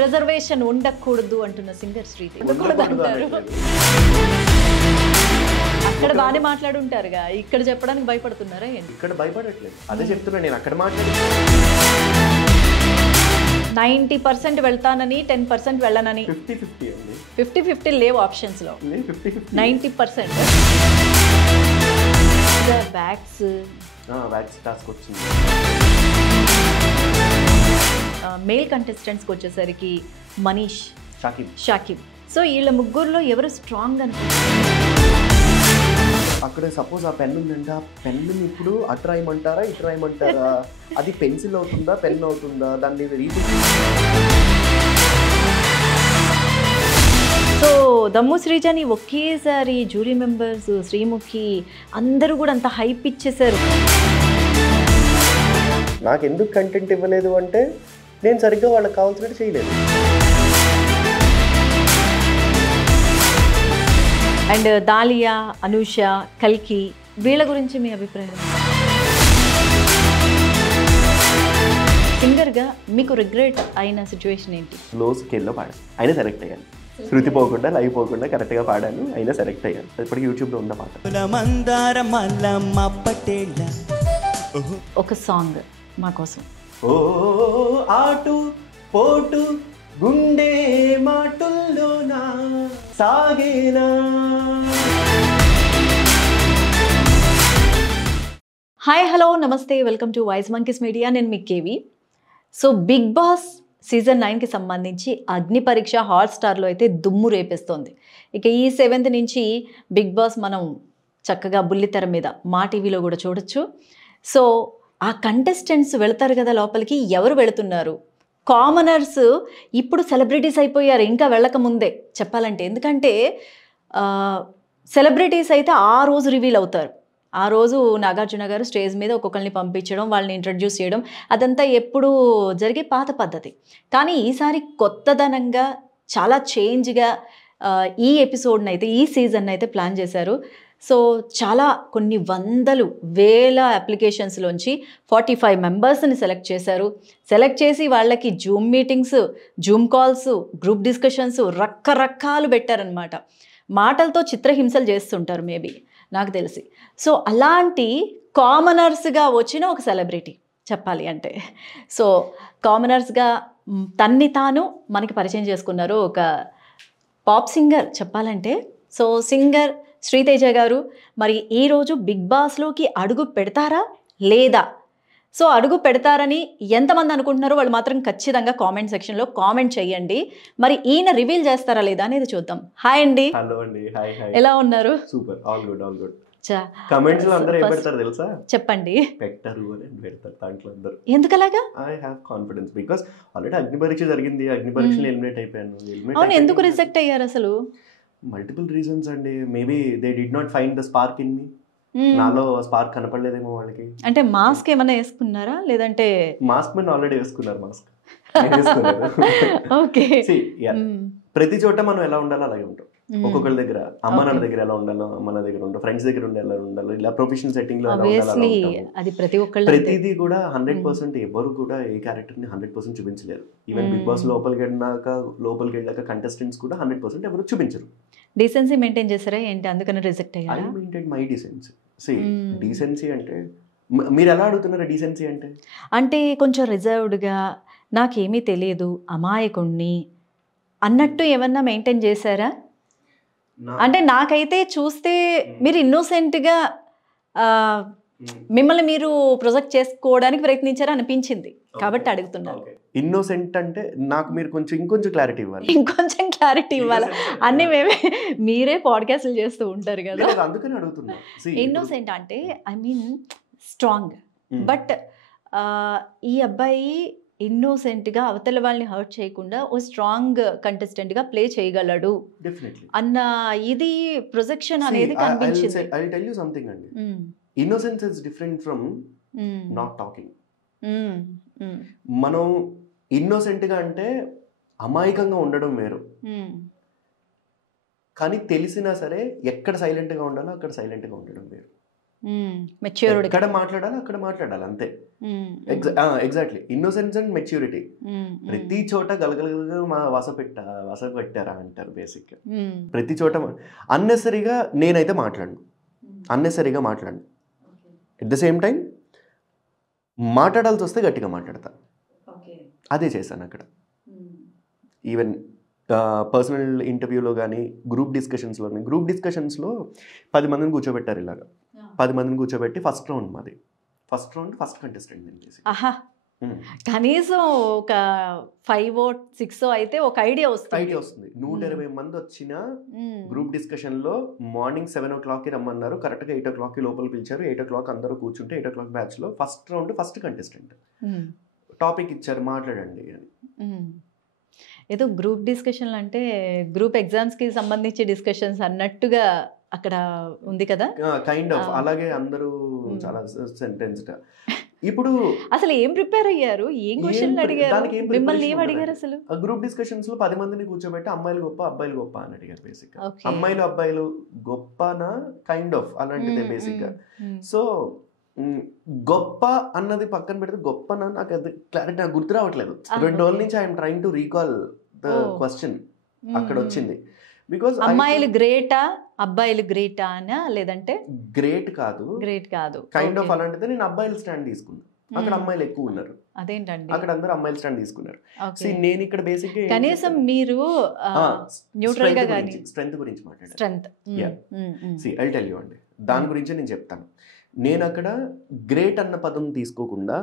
Reservation ఉండకూడదు అంటున్న singer Sridevi ఉండకూడదు అంటారు. అక్కడ బాగానే మాట్లాడుంటారుగా, ఇక్కడ చెప్పడానికి భయపడుతున్నారా ఏంటి? ఇక్కడ భయపడట్లేదు, అదే చెప్తున్నా నేను. అక్కడ మాట్లాడి 90% వెళ్తానని 10% వెళ్ళనని 50-50 అండి. 50-50 లేవు ఆప్షన్స్ లో. 90% వ్యాక్స్ టాస్క్ వచ్చింది. మేల్ కంటెస్టెంట్స్కి వచ్చేసరికి మనీష్, షాకిబ్. సో వీళ్ళ ముగ్గురులో ఎవరు స్ట్రాంగ్ అనుకుంటున్నారు? అక్కడ సపోజ్ ఆ పెన్ ఉందంటే ఆ పెన్ను ఇప్పుడు అటు రాయమంటారా ఇటు రాయమంటారా, అది పెన్సిల్ అవుతుందా పెన్ అవుతుందా, దాన్ని సో దమ్ము శ్రీజాని ఒకేసారి జ్యూరీ మెంబర్స్, శ్రీముఖి అందరూ కూడా అంత హైప్ ఇచ్చేసారు. నాకు ఎందుకు కంటెంట్ ఇవ్వలేదు అంటే నేను సరిగ్గా వాళ్ళకి కావాల్సినట్టు చేయలేదు. అండ్ దాలియా, అనూష, కల్కి వీళ్ళ గురించి మీ అభిప్రాయం? సింగర్గా మీకు రిగ్రెట్ అయిన సిచ్యువేషన్ ఏంటి? లో స్కేల్లో పాడాను, అయినా సెలెక్ట్ అయ్యాను. శృతి పోకుండా లైవ్ పోకుండా కరెక్ట్గా పాడాను, అయినా సెలెక్ట్ అయ్యాను. ఇప్పటికి యూట్యూబ్లో ఉన్న పాట. ఒక సాంగ్ మా కోసం. ఓ ఆటు పోటు గుండె మాటుల్లోనా సాగేనా. Hi, hello, namaste, welcome to Voice Monkeys Media. నేను మీ KV. So Bigg Boss season 9కి సంబంధించి అగ్ని పరీక్ష హాట్స్టార్లో అయితే దుమ్ము రేపేస్తోంది. ఇక ఈ 7th నుంచి బిగ్ బాస్ మనం చక్కగా బుల్లితెర మీద మా టీవీలో కూడా చూడొచ్చు. సో ఆ కంటెస్టెంట్స్ వెళతారు కదా లోపలికి. ఎవరు వెళుతున్నారు? కామనర్స్ ఇప్పుడు సెలబ్రిటీస్ అయిపోయారు, ఇంకా వెళ్ళకముందే చెప్పాలంటే. ఎందుకంటే సెలబ్రిటీస్ అయితే ఆ రోజు రివీల్ అవుతారు. ఆ రోజు నాగార్జున గారు స్టేజ్ మీద ఒక్కొక్కరిని పంపించడం, వాళ్ళని ఇంట్రడ్యూస్ చేయడం, అదంతా ఎప్పుడూ జరిగే పాత పద్ధతి. కానీ ఈసారి కొత్తదనంగా చాలా చేంజ్గా ఈ ఎపిసోడ్ని అయితే, ఈ సీజన్ అయితే ప్లాన్ చేశారు. సో చాలా కొన్ని వందలు వేల అప్లికేషన్స్లోంచి 45 మెంబర్స్ని సెలెక్ట్ చేశారు. సెలెక్ట్ చేసి వాళ్ళకి Zoom meetings, Zoom calls, group discussions రకరకాలు పెట్టారనమాట. మాటలతో చిత్రహింసలు చేస్తుంటారు మేబీ, నాకు తెలిసి. సో అలాంటి కామనర్స్గా వచ్చిన ఒక సెలబ్రిటీ చెప్పాలి అంటే. సో కామనర్స్గా తన్ని తాను మనకి పరిచయం చేసుకున్నారు ఒక పాప్ సింగర్ చెప్పాలంటే. సో సింగర్ శ్రీతేజ గారు మరి ఈరోజు బిగ్ బాస్లోకి అడుగు పెడతారా లేదా? సో అడుగు పెడతారని ఎంతమంది అనుకుంటున్నారో వాళ్ళు మాత్రం ఖచ్చితంగా కామెంట్ సెక్షన్లో కామెంట్ చేయండి. మరి ఈయన రివీల్ చేస్తారా లేదా అనేది చూద్దాం. హాయ్ అండి. హలో అండి. Hi hi. ఎలా ఉన్నారు? Super, all good all good. Comments లో అందరూ ఏం పెడతారు తెలుసా? చెప్పండి. పెట్టరు అని పెడతారు దాంట్లో అందరూ. ఎందుకలాగా? I have confidence because already Agni Pariksha జరిగింది, అగ్ని పరీక్షలో ఎలిమినేట్ అయిపోయాను. అవును, ఎందుకు రిజెక్ట్ అయ్యారు అసలు? మల్టిపుల్ రీజన్స్ అండి. Maybe they did not find the spark in me. నాలో స్పార్క్ కనపడలేదేమో వాళ్ళకి. అంటే మాస్క్ ఏమైనా వేసుకున్నారా లేదంటే? మాస్క్ మీద ఆల్రెడీ వేసుకున్నారు మాస్క్. ఓకే. ప్రతి చోట మనం ఎలా ఉండాలో అలాగే ఉంటాం. ఒక్కొక్కరి దగ్గర అమ్మ నాన్న దగ్గర ఎలా ఉండాలో అమ్మ నాన్న దగ్గర ఉంటాం, ఫ్రెండ్స్ దగ్గర ఎలా ఉండాలో, ఇలా ప్రొఫెషనల్ సెట్టింగ్ లో ప్రతిదీ కూడా 100% ఎవరు కూడా ఏ క్యారెక్టర్ ని 100% చూపించలేరు. ఈవెన్ బిగ్ బాస్ లోపలికి వెళ్ళాక కంటెస్టెంట్స్ కూడా 100% ఎవరు చూపించరు. డీసెన్సీ మెయింటైన్ చేస్తారా ఏంటి? అందుకని రిజెక్ట్ అయ్యారా? I maintain my decency. Decency అంటే మీరు ఎలా అడుగుతున్నారు? డీసెన్సీ అంటే కొంచెం రిజర్వ్డ్గా, నాకేమీ తెలియదు, అమాయకుణ్ణి అన్నట్టు ఏమన్నా మెయింటైన్ చేశారా? అంటే నాకైతే చూస్తే మీరు ఇన్నోసెంట్గా మిమ్మల్ని మీరు ప్రొజెక్ట్ చేసుకోవడానికి ప్రయత్నించారు అనిపించింది, కాబట్టి అడుగుతున్నాను. ఇన్నోసెంట్ అంటే నాకు మీరు ఇంకొంచెం క్లారిటీ ఇవ్వాలి. ఇంకొంచెం క్లారిటీ ఇవ్వాలి. అన్ని మీరే పాడ్కాస్ట్లు చేస్తూ ఉంటారు కదా, అందుకని అడుగుతున్నా. ఇన్నోసెంట్ అంటే ఐ మీన్ స్ట్రాంగ్. బట్ ఈ అబ్బాయి ఇన్నోసెంట్గా అవతల వాళ్ళని హర్ట్ చేయకుండా ఓ స్ట్రాంగ్ కంటెస్టెంట్గా ప్లే చేయగలడు అన్న ఇది ప్రొజెక్షన్ అనేది కనిపించింది. I will tell you something అండి. Innocence is different from not talking. మనం ఇన్నోసెంట్గా అంటే అమాయకంగా ఉండడం వేరు, కానీ తెలిసినా సరే ఎక్కడ సైలెంట్గా ఉండాలో అక్కడ సైలెంట్గా ఉండడం వేరు. మెచ్యూరిటీ. ఎక్కడ మాట్లాడాలి అక్కడ మాట్లాడాలి అంతే. Exactly, innocence and maturity. ప్రతి చోట గలగలగా వస పెట్టారా అంటారు బేసిక్. ప్రతి చోట అన్నెసరీగా నేనైతే మాట్లాడను, అన్నెసరీగా మాట్లాడను. ఎట్ ద సేమ్ టైం మాట్లాడాల్సి వస్తే గట్టిగా మాట్లాడతా. అదే చేశాను అక్కడ. ఈవెన్ పర్సనల్ ఇంటర్వ్యూలో కానీ గ్రూప్ డిస్కషన్స్లో 10 మందిని కూర్చోబెట్టారు. ఇలాగా 10 మందిని కూర్చోబెట్టి ఫస్ట్ రౌండ్ మాది. ఫస్ట్ కంటెస్టెంట్ నేను. కనీసం ఒక 5 or 6 అయితే ఒక ఐడియా వస్తుంది. 120 మంది వచ్చిన గ్రూప్ డిస్కషన్లో మార్నింగ్ 7 o'clockకి రమ్మన్నారు. కరెక్ట్గా 8 o'clockకి లోపల పిలిచారు. 8 o'clock అందరూ కూర్చుంటే 8 o'clock బ్యాచ్లో first round first contestant topic ఇచ్చారు, మాట్లాడండి అని. ఏదో గ్రూప్ డిస్కషన్లు అంటే గ్రూప్ ఎగ్జామ్స్కి సంబంధించి డిస్కషన్స్ అన్నట్టుగా అక్కడ ఉంది కదా, కైండ్ ఆఫ్ అలాగే. అందరూ చాలా సెంటెన్స్డ్. ఇప్పుడు అసలు ఏం ప్రిపేర్ అయ్యారు, ఏం క్వశ్చన్లు అడిగారు, మిమ్మల్ని ఏం అడిగారు అసలు? గ్రూప్ డిస్కషన్స్ లో 10 మందిని కూర్చోబెట్టి అమ్మాయిలు గొప్ప అబ్బాయిలు గొప్ప అని అడిగారు బేసిక్ గా. అమ్మాయిలు అబ్బాయిలు గొప్పనా కైండ్ ఆఫ్ అలాంటిదే బేసిక్ గా. సో గొప్ప అన్నది పక్కన పెడితే గొప్పనా నాకు అది క్లారిటీ నాకు గుర్తు రావట్లేదు. 2 రోజుల నుంచి I'm trying to recall the question అక్కడ వచ్చింది. బికాస్ అమ్మాయిలు గ్రేటా అబ్బాయిలు గ్రేటా అనా, లేదంటే గ్రేట్ కాదు కైండ్ ఆఫ్ అలాంటిదే. నేను అబ్బాయిలు స్టాండ్ తీసుకున్నాను, అక్కడ అమ్మాయిలు ఎక్కువ ఉన్నారు. అదేంటండి, అక్కడ అందరూ అమ్మాయిలు స్టాండ్ తీసుకున్నారు. నేను ఇక్కడ బేసిక్ గా కనీసం మీరు న్యూట్రల్ గా గాని స్ట్రెంగ్త్ గురించి మాట్లాడాను. ఐ టెల్ యూ అండి, దాని గురించే నేను చెప్తాను. నేను అక్కడ గ్రేట్ అన్న పదం తీసుకోకుండా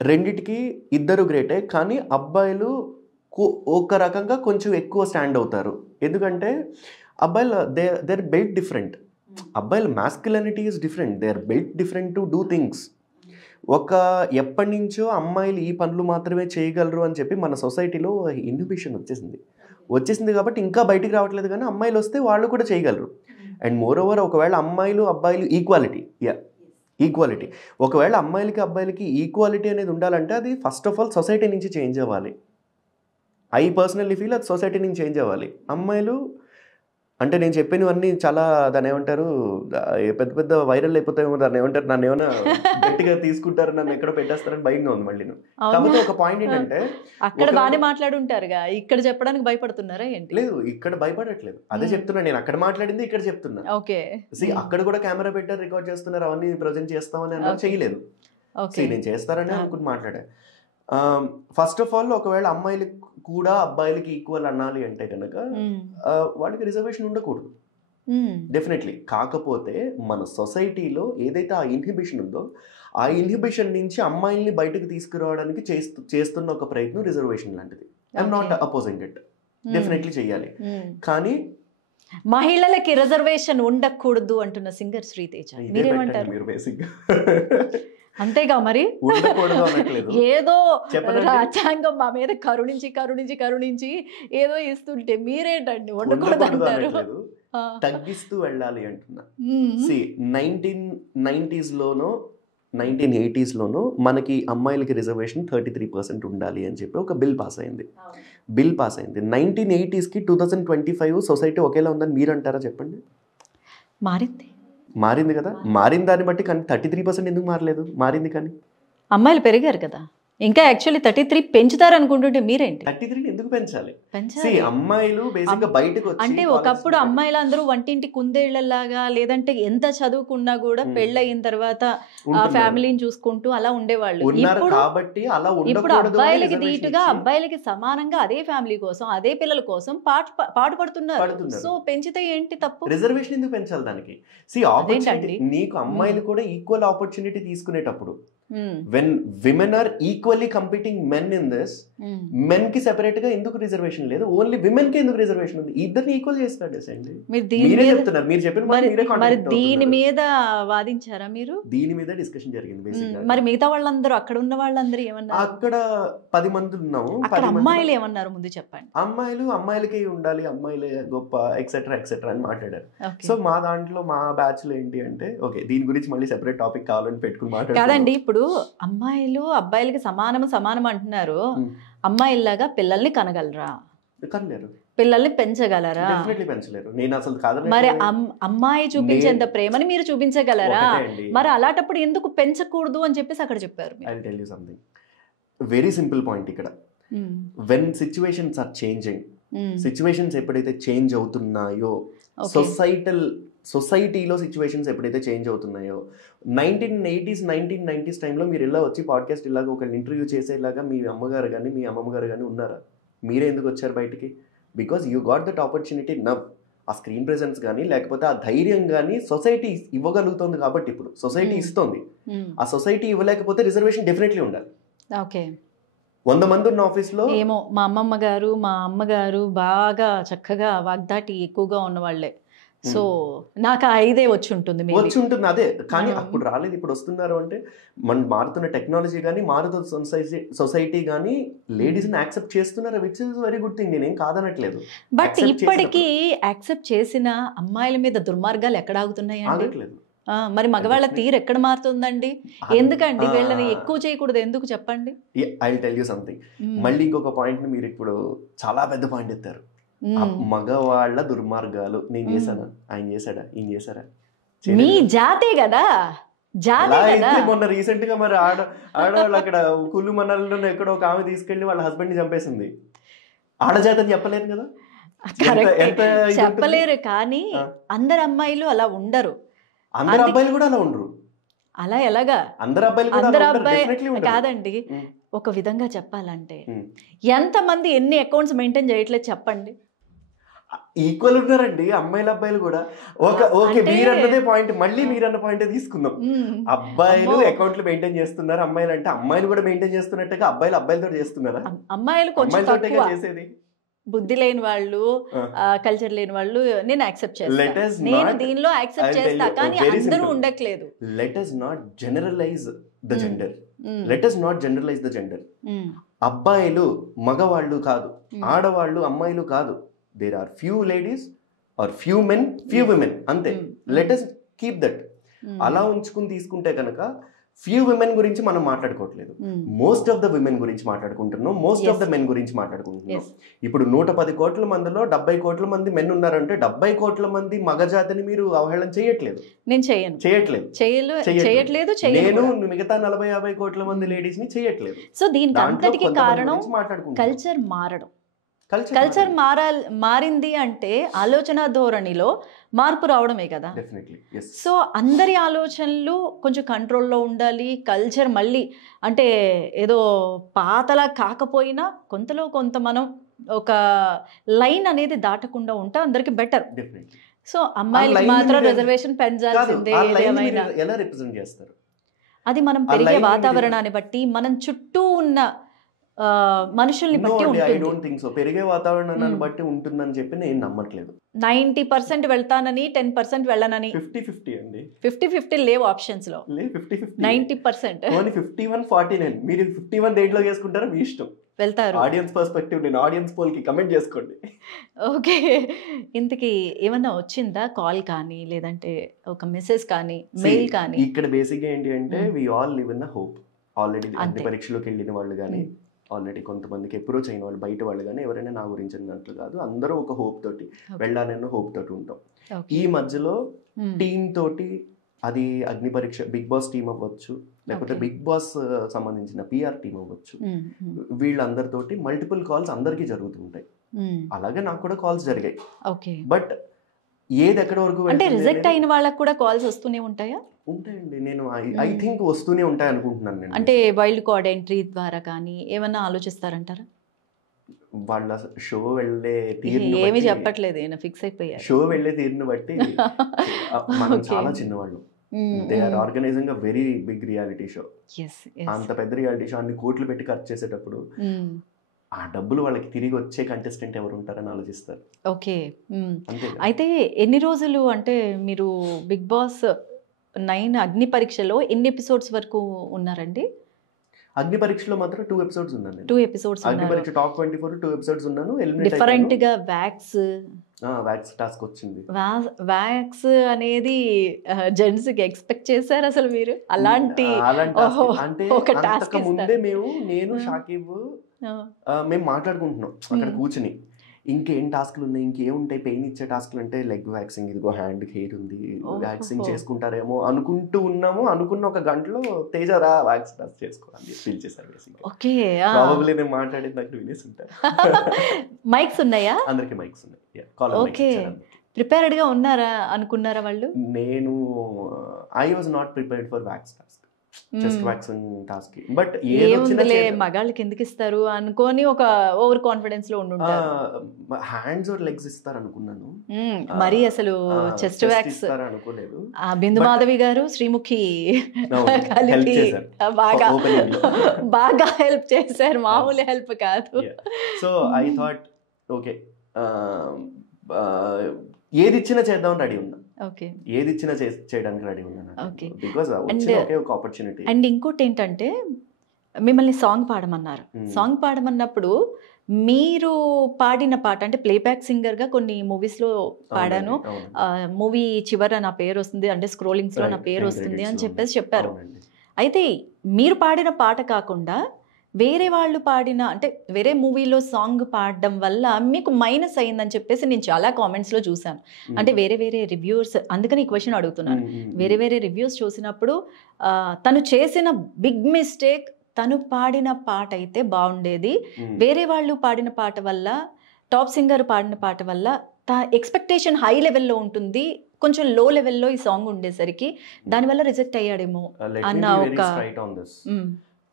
రెండిటికి ఇద్దరు గ్రేటే, కానీ అబ్బాయిలు ఒక రకంగా కొంచెం ఎక్కువ స్టాండ్ అవుతారు. ఎందుకంటే అబ్బాయిలు దే ఆర్ బిల్ట్ డిఫరెంట్. అబ్బాయిల masculinity is different, they are built different to do things. ఎప్పటి నుంచో అమ్మాయిలు ఈ పనులు మాత్రమే చేయగలరు అని చెప్పి మన సొసైటీలో ఇన్హిబిషన్ వచ్చేసింది కాబట్టి ఇంకా బయటికి రావట్లేదు. కానీ అమ్మాయిలు వస్తే వాళ్ళు కూడా చేయగలరు. అండ్ మోర్ ఓవర్ ఒకవేళ అమ్మాయిలు అబ్బాయిలు ఈక్వాలిటీ ఒకవేళ అమ్మాయిలకి అబ్బాయిలకి ఈక్వాలిటీ అనేది ఉండాలంటే అది ఫస్ట్ ఆఫ్ ఆల్ సొసైటీ నుంచి చేంజ్ అవ్వాలి. ఐ పర్సనల్లీ ఫీల్ అది సొసైటీ నుంచి చేంజ్ అవ్వాలి. అమ్మాయిలు అంటే నేను చెప్పినవన్నీ చాలా దాన్ని ఏమంటారు పెద్ద పెద్ద వైరల్ అయిపోతాయేమో, దాన్ని ఏమంటారు, నన్ను ఏమైనా గట్టిగా తీసుకుంటారు, నన్ను ఎక్కడ పెట్టేస్తారని భయంగా ఉంది మళ్ళీ. కాకపోతే ఒక పాయింట్ ఏంటంటే అక్కడ బాగానే మాట్లాడుంటారుగా, ఇక్కడ చెప్పడానికి భయపడుతున్నారా ఏంటి? లేదు, ఇక్కడ భయపడట్లేదు, అదే చెప్తున్నా. నేను అక్కడ మాట్లాడింది ఇక్కడ చెప్తున్నా. ఓకే, అక్కడ కూడా కెమెరా పెట్టారు, రికార్డ్ చేస్తున్నారు, అవన్నీ ప్రజెంట్ చేస్తామని అన్నారు, చేయలేదు. నేను చేస్తారని అనుకుని మాట్లాడా. ఫస్ట్ ఆఫ్ ఆల్ ఒకవేళ అమ్మాయిలకి కూడా అబ్బాయిలకి ఈక్వల్ అనాలి అంటే కనుక వాళ్ళకి రిజర్వేషన్ ఉండకూడదు డెఫినెట్లీ. కాకపోతే మన సొసైటీలో ఏదైతే ఆ ఇన్హిబిషన్ ఉందో ఆ ఇన్హిబిషన్ నుంచి అమ్మాయిల్ని బయటకు తీసుకురావడానికి చేస్తున్న ఒక ప్రయత్నం రిజర్వేషన్ లాంటిది. I'm not opposing it, definitely చెయ్యాలి. కానీ మహిళలకి రిజర్వేషన్ ఉండకూడదు అంటున్న సింగర్ శ్రీతేజ, మీరేమంటారు? మీరు బేసిక్ అంతేగా మరి, ఏదో రాజ్యాంగం మా మీద కరుణించి ఏదో ఇస్తుంటే మీరేంటండి ఉండకూడదు అంటారు? తగ్గిస్తూ వెళ్ళాలి అంటున్నా. 1990s లోనో 1980s లోనో మనకి అమ్మాయిలకి రిజర్వేషన్ 33% ఉండాలి అని చెప్పి ఒక బిల్ పాస్ అయింది. 1980sకి 2025 సొసైటీ ఒకేలా ఉందని మీరు అంటారా చెప్పండి? మారింది కదా. మారిన దాన్ని బట్టి కానీ 33% ఎందుకు మారలేదు? మారింది కానీ అమ్మాయిలు పెరిగారు కదా. ఇంకా యాక్చువల్లీ 33 పెంచుతారు అనుకుంటుంటే మీరేంటి 33 ఎందుకు పెంచాలి? అమ్మాయిలు బేసిక్గా బయటకు వచ్చి, అంటే ఒకప్పుడు అమ్మాయిలు అందరూ వంటింటి కుందేళ్లలాగా, లేదంటే ఎంత చదువుకున్నా కూడా పెళ్ళయిన తర్వాత ఫ్యామిలీని చూసుకుంటూ అలా ఉండేవాళ్ళు. ఇప్పుడు అబ్బాయిలకి ధీటుగా అబ్బాయిలకి సమానంగా అదే ఫ్యామిలీ కోసం అదే పిల్లల కోసం పాటుపడుతున్నారు. సో పెంచితే ఏంటి తప్పు? రిజర్వేషన్ ఎందుకు పెంచాలి దానికి? నీకు అమ్మాయిలు కూడా ఈక్వల్ ఆపర్చునిటీ తీసుకునేటప్పుడు when women are equally competing men in this, men ki separate ga enduku reservation ledu, only women ki enduku reservation undi, iddarni equal chestadu asandi. meere cheptunnaru, meer cheppina meere contact మరి దీని మీద వాదించారా మీరు? దీని మీద discussion జరిగింది basic గా. మరి మిగతా వాళ్ళందరూ అక్కడ ఉన్న వాళ్ళందరూ ఏమన్నారు? అక్కడ 10 మంది ఉన్నాము. అక్కడ అమ్మాయిలు ఏమన్నారు ముందు చెప్పండి. అమ్మాయిలకే ఉండాలి, అమ్మాయిలే గొప్ప ఎక్సెట్రా అని మాట్లాడారు. సో మా దాంట్లో మా బ్యాచ్ లో ఏంటి అంటే, ఓకే దీని గురించి మళ్ళీ సెపరేట్ టాపిక్ కావాలని పెట్టుకుని మాట్లాడారు. కాదండి, ఇప్పుడు అమ్మాయిలు అబ్బాయిలకి సమానం అంటున్నారు. అమ్మాయిల్లాగా పిల్లల్ని కనగలరా? కనలేరు. పిల్లల్ని పెంచగలరా? డెఫినెట్లీ పెంచలేరు. నేను అసలు కాదని మరి అమ్మాయి చూపించేంత ప్రేమని మీరు చూపించగలరా? మరి అలాంటప్పుడు ఎందుకు పెంచకూడదు అని చెప్పేసి అక్కడ చెప్పారు? I will tell you something very simple point ఇక్కడ. When situations are changing, situations ఎప్పుడైతే చేంజ్ అవుతున్నాయో, సొసైటీలో సిచ్యువేషన్స్ ఎప్పుడైతే చేంజ్ అవుతున్నాయో, 1980s 1990s టైంలో మీరు ఇలా వచ్చి పాడ్కాస్ట్ ఇలాగ ఒక ఇంటర్వ్యూ చేసేలాగా మీ అమ్మగారు కానీ మీ అమ్మమ్మ గారు కానీ ఉన్నారా? మీరే ఎందుకు వచ్చారు బయటికి? Because you got that opportunity now. ఆ స్క్రీన్ ప్రెజెన్స్ కానీ లేకపోతే ఆ ధైర్యం కానీ సొసైటీ ఇవ్వగలుగుతుంది కాబట్టి ఇప్పుడు సొసైటీ ఇస్తుంది. ఆ సొసైటీ ఇవ్వలేకపోతే రిజర్వేషన్ డెఫినెట్లీ ఉండాలి. ఓకే, 100 మంది ఉన్న ఆఫీస్లో ఏమో మా అమ్మమ్మ గారు మా అమ్మగారు బాగా చక్కగా వాగ్దాటి ఎక్కువగా ఉన్నవాళ్లే. సో నాకు 5 వచ్చి ఉంటుంది. అదే, కానీ అప్పుడు రాలేదు, ఇప్పుడు వస్తున్నారు అంటే మన మారుతున్న టెక్నాలజీ కానీ మారుతున్న సొసైటీ కానీ లేడీస్ ని యాక్సెప్ట్ చేస్తున్నారు, which is very good thing. నేనేం కాదనట్లేదు. బట్ ఇప్పటికీ యాక్సెప్ట్ చేసిన అమ్మాయిల మీద దుర్మార్గాలు ఎక్కడ ఆగుతున్నాయి? ఆగట్లేదు. మరి మగవాళ్ళ తీరు ఎక్కడ మారుతుందండి? ఎందుకండి వీళ్ళని ఎక్కువ చేయకూడదు? ఎందుకు చెప్పండి? I will tell you something. మళ్ళీ ఇంకొక పాయింట్ ని మీరు ఇప్పుడు చాలా పెద్ద పాయింట్ ఎత్తారు. మగవాళ్ళ దుర్మార్గాలు. నేను చేశానా? ఆయన చేశాడా? ఈయన చేశారా? మీ జాతే కదా. మొన్న రీసెంట్ గా మరి ఆడవాళ్ళు అక్కడ కుళ్ళు మనాల్లో ఎక్కడో ఒక ఆమె తీసుకెళ్లి వాళ్ళ హస్బెండ్ ని చంపేసింది. ఆడజాతని చెప్పలేరు కదా, చెప్పలేరు. కానీ అందరు అమ్మాయిలు అలా ఉండరు. అందరు అబ్బాయిలు కూడా అలా ఉండరు. అలా ఎలాగా? అందరు అబ్బాయి కాదండి. ఒక విధంగా చెప్పాలంటే ఎంతమంది ఎన్ని అకౌంట్స్ మెయింటైన్ చేయట్లేదు చెప్పండి? ఈక్వల్ ఉన్నారండి అమ్మాయిలు అబ్బాయిలు కూడా. ఓకే, మీరన్నదే పాయింట్, మళ్ళీ మీరన్న పాయింట్ తీసుకుందాం. అబ్బాయిలు అకౌంట్లు మెయింటైన్ చేస్తున్నారు, అమ్మాయిలు అంటే అమ్మాయిలు కూడా మెయింటైన్ చేస్తున్నట్టుగా అబ్బాయిలు అబ్బాయిలతో చేస్తున్నారా? అమ్మాయిలు కొంచెం చేసేది. బుద్ధి లేని వాళ్ళు, కల్చర్ లేని వాళ్ళు నేను యాక్సెప్ట్ చేస్తాను. నేను దీనిలో యాక్సెప్ట్ చేస్తా, కానీ అందరూ ఉండట్లేదు. Let us not generalize the gender. Let us not generalize the gender. అబ్బాయిలు మగవాళ్ళు కాదు, ఆడవాళ్ళు అమ్మాయిలు కాదు. There are few ladies are few men, few women, అంతే. Let us keep that. అలా ఉంచుకుని తీసుకుంటే కనుక ఫ్యూ విమెన్ గురించి మనం మాట్లాడుకోవట్లేదు, మోస్ట్ ఆఫ్ ద విమెన్ గురించి మాట్లాడుకుంటున్నాం, మోస్ట్ ఆఫ్ ద మెన్ గురించి మాట్లాడుకుంటున్నాం. ఇప్పుడు 110 కోట్ల మందిలో 70 కోట్ల మంది మెన్ ఉన్నారంటే 70 కోట్ల మంది మగజాతిని మీరు అవహేళన చేయట్లేదు. నేను చేయట్లేదు. నేను మిగతా 40-50 కోట్ల మంది లేడీస్ ని చేయట్లేదు. సో దీనికి అంతటికి కారణం కల్చర్ మారడం. కల్చర్ మారింది అంటే ఆలోచన ధోరణిలో మార్పు రావడమే కదా. సో అందరి ఆలోచనలు కొంచెం కంట్రోల్లో ఉండాలి. కల్చర్ మళ్ళీ అంటే ఏదో పాతలా కాకపోయినా కొంతలో కొంత మనం ఒక లైన్ అనేది దాటకుండా ఉంటే అందరికి బెటర్. సో అమ్మాయిలకి మాత్రం రిజర్వేషన్ పెంచాల్సిందే. ఎలా రిప్రజెంట్ చేస్తారు? అది మనం పెరిగే వాతావరణాన్ని బట్టి, మనం చుట్టూ ఉన్న మనుషుల్ని బట్టి ఉంటుంది. పెరిగే వాతావరణాన్ని బట్టి ఉంటుందని చెప్పి నేను నమ్మట్లేదు. 90% వెళ్తానని 10% వెళ్ళనని 50-50 అండి. 50-50 లేవు ఆప్షన్స్ లో. 90% 51-49. మీరు 51 దేంట్లో చేసుకుంటారో మీ ఇష్టం. వెళ్తారు. ఆడియన్స్ పర్స్పెక్టివ్, నేను ఆడియన్స్ పోల్ కి కమెంట్ చేసుకోండి. ఓకే, ఇంతకీ ఏమన్నా వచ్చిందా కాల్ కానీ లేదంటే ఒక మెసేజ్ కానీ మెయిల్ కానీ? ఇక్కడ బేసిక్ గా ఏంటి అంటే we all live in hope. Already అన్ని పరీక్షలోకి వెళ్ళిన వాళ్ళు కానీ, ఆల్రెడీ కొంతమందికి అప్రోచ్ అయిన వాళ్ళు, బయట వాళ్ళు కానీ ఎవరైనా నా గురించి అన్నట్లు కాదు, అందరూ ఒక హోప్ తోటి వెళ్ళాలన్న హోప్ తోటి ఉంటాం. ఈ మధ్యలో టీమ్ తోటి, అది అగ్ని పరీక్ష బిగ్ బాస్ టీమ్ అవ్వచ్చు, లేకపోతే బిగ్ బాస్ సంబంధించిన పిఆర్ టీమ్ అవ్వచ్చు, వీళ్ళందరితోటి మల్టిపుల్ కాల్స్ అందరికీ జరుగుతుంటాయి. అలాగే నాకు కూడా కాల్స్ జరిగాయి. బట్ ఏది ఎక్కడ వరకు అంటే రిజెక్ట్ అయిన వాళ్ళకి కూడా కాల్స్ వస్తూనే ఉంటాయా? ఉంటాయండి. నేను ఐ థింక్ వస్తూనే ఉంటాయి అనుకుంటున్నాను నేను. అంటే వైల్డ్ కార్డ్ ఎంట్రీ ద్వారా కానీ ఏమన్నా ఆలోచిస్తారంటారా? వాళ్ళ షో వెళ్ళే తీరుని ఏమీ చెప్పట్లేదు, నేను ఫిక్స్ అయిపోయా. షో వెళ్ళే తీరుని బట్టి మనం చాలా చిన్నవాళ్ళు. They are organizing a very big reality show. అంత పెద్ద రియాలిటీ షో అన్ని కోట్లు పెట్టి ఖర్చు చేసేటప్పుడు ఆ డబ్బులు వాళ్ళకి తిరిగి వచ్చే కంటెస్టెంట్ ఎవరు ఉంటారని ఆలోచిస్తారు. ఓకే, అయితే ఎన్ని రోజులు అంటే మీరు బిగ్ బాస్ 9 అగ్ని పరీక్షలో ఎన్ని ఎపిసోడ్స్ వరకు ఉన్నారండి? అగ్ని పరీక్షలో మాత్రం 2 ఎపిసోడ్స్ ఉన్నాను. 2 ఎపిసోడ్స్. అగ్ని పరీక్ష టాప్ 24 2 ఎపిసోడ్స్ ఉన్నాను. డిఫరెంట్ గా వ్యాక్స్ టాస్క్ వచ్చింది. వ్యాక్స్ అనేది జెంట్స్ కి ఎక్స్పెక్ట్ చేశారు అసలు మీరు? అలాంటి అంటే అంతకు ముందే నేను షాకిబ్ మేము మాట్లాడుకుంటున్నాం అక్కడ కూర్చుని, ఇంకేం టాస్క్లు ఉన్నాయి, ఇంకేముంటాయి పెయిన్ ఇచ్చే టాస్క్లు అంటే లెగ్ వ్యాక్సింగ్, ఇదిగో హ్యాండ్ హెయిర్ ఉంది, వ్యాక్సింగ్ చేసుకుంటారేమో అనుకుంటూ ఉన్నాము. అనుకున్న ఒక గంటలో తేజ రా వ్యాక్స్ చేసుకోవాలి పిలిచేసారు. ఓకే, ప్రాబబ్లీ నేను మాట్లాడేది నాకు వినేసి ఉంటారు. మైక్స్ ఉన్నాయా? అందరికి మైక్స్ ఉన్నాయి. ఓకే, ప్రిపేర్డ్ గా ఉన్నారా అనుకున్నారా వాళ్ళు? నేను I was not prepared for wax task, chest waxing task. But ఏముందిలే మగాళ్ళకి ఎందుకు ఇస్తారు అనుకొని ఒక ఓవర్ కాన్ఫిడెన్స్ లో ఉండుంటారు. హ్యాండ్స్ ఆర్ లెగ్స్ ఇస్తారు అనుకున్నాను, మరి అసలు చెస్ట్ వ్యాక్స్ అనుకోలేదు. బిందు మాధవి గారు శ్రీముఖి కలిపి బాగా హెల్ప్ చేశారు, మామూలు హెల్ప్ కాదు. సో ఐ థాట్ ఓకే ఏది ఇచ్చినా చేద్దామని రెడీ ఉన్నా. ఓకే, ఏది ఇచ్చినా చేయడానికి రెడీ ఉన్నాను. ఓకే, బికాజ్ ఒకే ఒక ఆపర్చునిటీ. అండ్ ఇంకోటి ఏంటంటే మిమ్మల్ని సాంగ్ పాడమన్నారు. సాంగ్ పాడమన్నప్పుడు మీరు పాడిన పాట అంటే ప్లేబ్యాక్ సింగర్ గా కొన్ని మూవీస్ లో పాడాను, మూవీ చివర నా పేరు వస్తుంది అంటే స్క్రోలింగ్స్ లో నా పేరు వస్తుంది అని చెప్పారు. అయితే మీరు పాడిన పాట కాకుండా వేరే వాళ్ళు పాడిన అంటే వేరే మూవీలో సాంగ్ పాడడం వల్ల మీకు మైనస్ అయిందని చెప్పేసి నేను చాలా కామెంట్స్లో చూశాను. అంటే వేరే వేరే రివ్యూస్, అందుకని ఈ క్వశ్చన్ అడుగుతున్నాను. వేరే వేరే రివ్యూస్ చూసినప్పుడు తను చేసిన బిగ్ మిస్టేక్, తను పాడిన పాట అయితే బాగుండేది, వేరే వాళ్ళు పాడిన పాట వల్ల, టాప్ సింగర్ పాడిన పాట వల్ల ఎక్స్పెక్టేషన్ హై లెవెల్లో ఉంటుంది, కొంచెం లో లెవెల్లో ఈ సాంగ్ ఉండేసరికి దానివల్ల రిజెక్ట్ అయ్యాడేమో అన్న ఒక.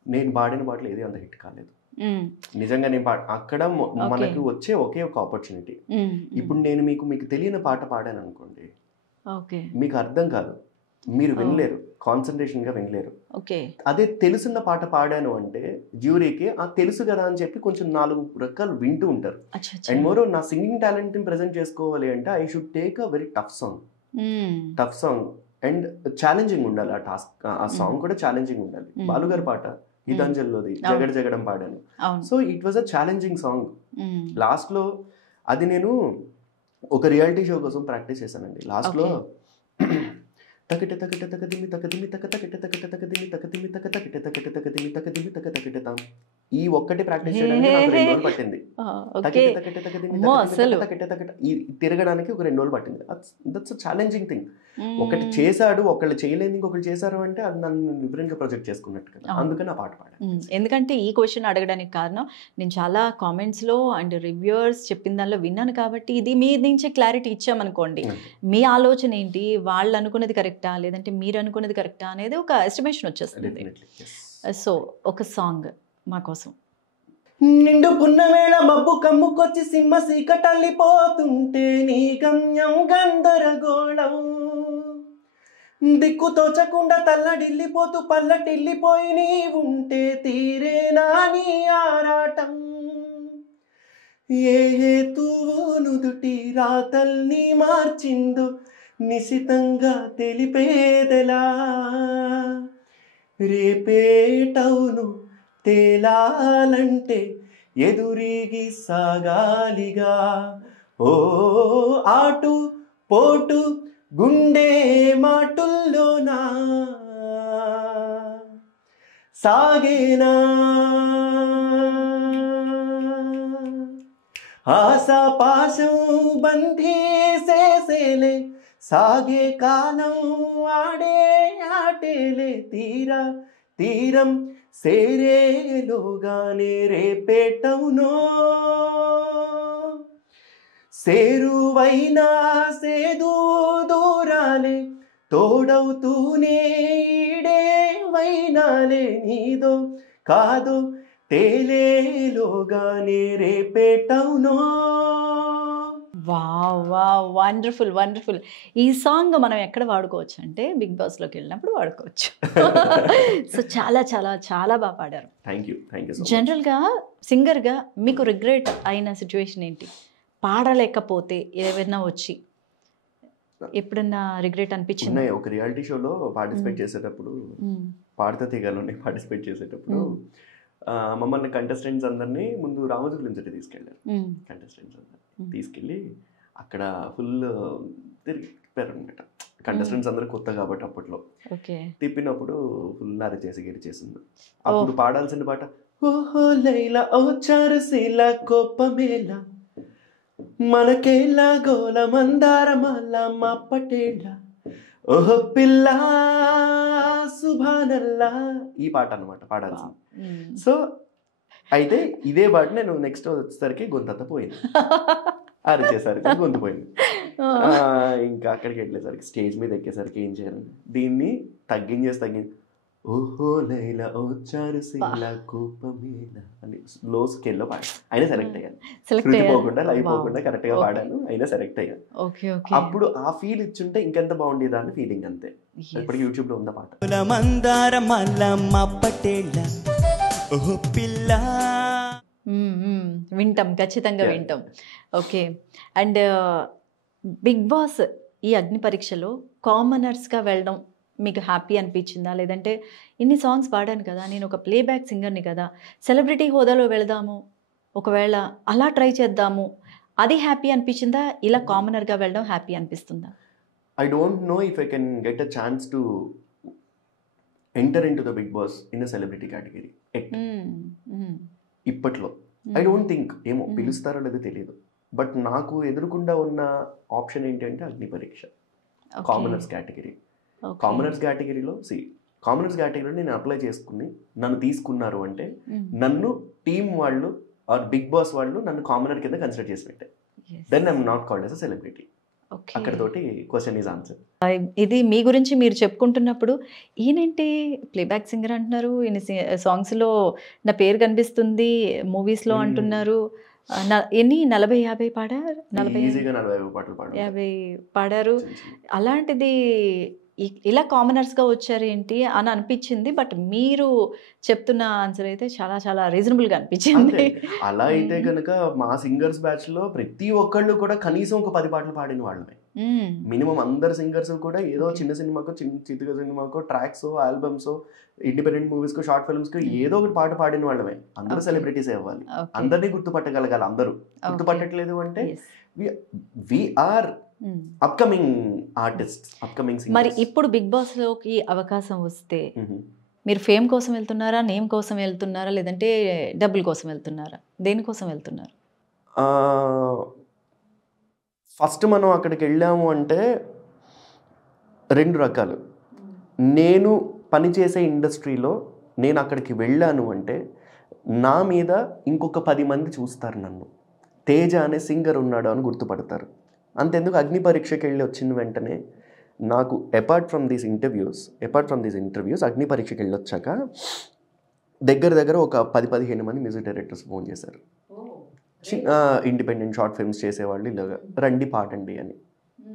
నేను పాడిన పాటలు ఏది అంత హిట్ కాలేదు నిజంగా. నేను అక్కడ మనకు వచ్చే ఒకే ఒక ఆపర్చునిటీ. ఇప్పుడు నేను మీకు తెలియని పాట పాడాను అనుకోండి, మీకు అర్థం కాదు, మీరు వినలేరు, కాన్సన్ట్రేషన్ గా వినలేరు. అదే తెలుసున్న పాట పాడాను అంటే జ్యూరీకి ఆ తెలుసు కదా అని చెప్పి కొంచెం 4 రకాలు వింటూ ఉంటారు. అండ్ మోర్ నా సింగింగ్ టాలెంట్ ని ప్రెజెంట్ చేసుకోవాలి అంటే I should take a very tough song and challenging ఉండాలి. ఆ టాస్క్, ఆ సాంగ్ కూడా ఛాలెంజింగ్ ఉండాలి. బాలుగారి పాట గీతాంజలిలోది జగడం పాడాను. So it was a challenging song. Last లో అది నేను ఒక రియాలిటీ షో కోసం ప్రాక్టీస్ చేశానండి. లాస్ట్ లో తకట తకట తకదిమి తకదిమి తక తకట తకట తకదిమి తకదిమి తక తకట తకట తకదిమి తకదిమి తక తకటతాం ఈ ఒక్కటి ప్రాక్టీస్ చేయడానికి నాకు 2 రోజులు పట్టింది. తిరగడానికి ఒక 2 రోజులు పట్టింది. That's a challenging thing. ఒకటి చేశాడు, ఒకళ్ళు చేయలేదు, ఇంకొకళ్ళు చేశారు అంటే అది నన్ను డిఫరెంట్ గా ప్రొజెక్ట్ చేసుకున్నట్టు కదా. అందుకని ఆ పాట పాడాను. ఎందుకంటే ఈ క్వశ్చన్ అడగడానికి కారణం నేను చాలా కామెంట్స్ లో అండ్ రివ్యూవర్స్ చెప్పిన దానిలో విన్నాను కాబట్టి ఇది మీ నుంచి క్లారిటీ ఇచ్చామనుకోండి, మీ ఆలోచన ఏంటి, వాళ్ళు అనుకున్నది కరెక్టా లేదంటే మీరు అనుకున్నది కరెక్టా అనేది ఒక ఎస్టిమేషన్ వచ్చేస్తుంది. సో ఒక సాంగ్ మా కోసం. నిండు పున్నవేళ మబ్బు కమ్ముకొచ్చి సింహ సీకటల్లిపోతుంటే నీ గమ్యం గందరగోళం, దిక్కు తోచకుండా తల్లడిల్లిపోతూ పల్లటిల్లిపోయి నీ ఉంటే తీరేనా నీ ఆరాటం, ఏ హేతువు నుదుటి రాతల్ని మార్చిందో నిశితంగా తెలిపేదెలా, రేపేటవును తేలాలంటే ఎదురీగి సాగాలిగా, ఓ ఆటు పోటు గుండె మాటుల్లోనా సాగేనా, ఆశా పాశం బంధీసేసేలే సాగే కాలం ఆడే ఆటేలే, తీరం సేరేలోగానే రేపేటవునో సేరువైనా సేదు దూరాలే తోడవుతూనే ఈడే వైనాలే, నీదో కాదో తేలేలోగానే రేపేటవునో. Wow wow, wonderful wonderful. ఈ సాంగ్ మనం ఎక్కడ వాడుకోవచ్చు అంటే బిగ్ బాస్లోకి వెళ్ళినప్పుడు వాడుకోవచ్చు. సో చాలా చాలా చాలా బాగా పాడారు. జనరల్గా సింగర్గా మీకు రిగ్రెట్ అయిన సిచ్యువేషన్ ఏంటి? పాడలేకపోతే ఏమైనా వచ్చి ఎప్పుడన్నా రిగ్రెట్ అనిపించింది? ఒక రియాలిటీ షోలో పార్టిసిపేట్ చేసేటప్పుడు, పాడతా తీగలోనే పార్టిసిపేట్ చేసేటప్పుడు మమ్మల్ని కంటెస్టెంట్స్ అందరినీ ముందు రామోజీ ఫిల్మ్ సిటీ తీసుకెళ్ళారు. కంటెస్టెంట్స్ అందరినీ తీసుకెళ్ళి అక్కడ ఫుల్ తిప్పారు అనమాట. కంటెస్టెంట్స్ అందరూ కొత్త కాబట్టి అప్పట్లో తిప్పినప్పుడు ఫుల్ అరచేసి గెలిచేసింది. అప్పుడు పాడాల్సిన పాట ఓహో లైలా ఓ చారుశీల కోపమేలా మనకేలా గోల మందారమాల మా పటేళ్ళ ఓహో పిల్ల సుభానల్లా, ఈ పాట అనమాట పాడాల్సింది. సో అయితే ఇదే పాట నేను నెక్స్ట్ వచ్చేసరికి గొంతంతా పోయింది, అరిచేసరికి గొంతు పోయింది. ఇంకా అక్కడికి వెళ్ళేసరికి స్టేజ్ మీద ఎక్కేసరికి ఏం చేయాలి, దీన్ని తగ్గించి ఓహో లైలా ఓ చారు శీల కోపమేల అని లో స్కేల్లో పాడాను. అయినా సెలెక్ట్ అయ్యాను, శృతి పోకుండా లైవ్ పోకుండా కరెక్ట్ గా పాడాను, అయినా సెలెక్ట్ అయ్యాను. అప్పుడు ఆ ఫీల్ ఇచ్చుంటే ఇంకెంత బాగుండేదా అని ఫీలింగ్ అంతే. ఇప్పుడు యూట్యూబ్ లో ఉందా పాట. వింటాం, ఖచ్చితంగా వింటాం. ఓకే. అండ్ బిగ్ బాస్ ఈ అగ్ని పరీక్షలో కామనర్స్గా వెళ్ళడం మీకు హ్యాపీ అనిపించిందా? లేదంటే ఇన్ని సాంగ్స్ పాడాను కదా, నేను ఒక ప్లేబ్యాక్ సింగర్ని కదా, సెలబ్రిటీ హోదాలో వెళదాము, ఒకవేళ అలా ట్రై చేద్దాము, అది హ్యాపీ అనిపించిందా? ఇలా కామనర్గా వెళ్ళడం హ్యాపీ అనిపిస్తుందా? I don't know if I can get a chance to enter into the Big Boss in a celebrity category. ఇప్పట్లో ఐ డోంట్ థింక్, ఏమో పిలుస్తారో లేదో తెలియదు. బట్ నాకు ఎదురుకుండా ఉన్న ఆప్షన్ ఏంటంటే అగ్ని పరీక్ష, కామనర్స్ కేటగిరీ. కామనర్స్ కేటగిరీలో కామనర్స్ కేటగిరీలో నేను అప్లై చేసుకుని నన్ను తీసుకున్నారు అంటే నన్ను టీమ్ వాళ్ళు ఆర్ బిగ్ బాస్ వాళ్ళు నన్ను కామనర్ కింద కన్సిడర్ చేసి పెట్టారు. Then I'm not called as a celebrity. అక్కడతోటి క్వశ్చన్ ఈజ్ ఆన్సర్. ఇది మీ గురించి మీరు చెప్పుకుంటున్నప్పుడు ఈయనంటే ప్లేబ్యాక్ సింగర్ అంటున్నారు, ఈయన సాంగ్స్లో నా పేరు కనిపిస్తుంది, మూవీస్లో అంటున్నారు, ఎన్ని 40-50 పాడారు, 50 పాడారు. అలాంటిది ఇలా కామనర్స్గా వచ్చారు ఏంటి అని అనిపించింది. బట్ మీరు చెప్తున్న ఆన్సర్ అయితే చాలా చాలా రీజనబుల్గా అనిపించింది. అలా అయితే కనుక మా సింగర్స్ బ్యాచ్ లో ప్రతి ఒక్కళ్ళు కూడా కనీసం ఒక 10 పాటలు పాడిన వాళ్ళమే మినిమం. అందరు సింగర్స్ కూడా ఏదో చిన్న సినిమాకో చిన్న సినిమాకో ట్రాక్స్, ఆల్బమ్స్, ఇండిపెండెంట్ మూవీస్ కు, షార్ట్ ఫిల్మ్స్ కు ఏదో ఒకటి పాట పాడిన వాళ్ళమే. అందరూ సెలబ్రిటీస్ అవ్వాలి, అందరినీ గుర్తుపట్టగలగాలి. అందరూ గుర్తుపట్టట్లేదు అంటే we are upcoming artist, upcoming singers. మరి ఇప్పుడు బిగ్ బాస్ లోకి అవకాశం వస్తే మీరు ఫేమ్ కోసం వెళ్తున్నారా, నేమ్ కోసం వెళ్తున్నారా, లేదంటే డబ్బుల కోసం వెళ్తున్నారా, దేనికోసం వెళ్తున్నారు? ఫస్ట్ మనం అక్కడికి వెళ్ళాము అంటే 2 రకాలు. నేను పనిచేసే ఇండస్ట్రీలో నేను అక్కడికి వెళ్ళాను అంటే నా మీద ఇంకొక 10 మంది చూస్తారు, నన్ను తేజ అనే సింగర్ ఉన్నాడు అని గుర్తుపడతారు. అంతెందుకు అగ్ని పరీక్షకి వెళ్ళి వచ్చిన వెంటనే నాకు అపార్ట్ ఫ్రమ్ దీస్ ఇంటర్వ్యూస్ అగ్ని పరీక్షకి వెళ్ళి వచ్చాక దగ్గర ఒక 10-15 మంది మ్యూజిక్ డైరెక్టర్స్ ఫోన్ చేశారు. ఇండిపెండెంట్ షార్ట్ ఫిల్మ్స్ చేసేవాళ్ళు ఇలాగా రండి పాడండి అని.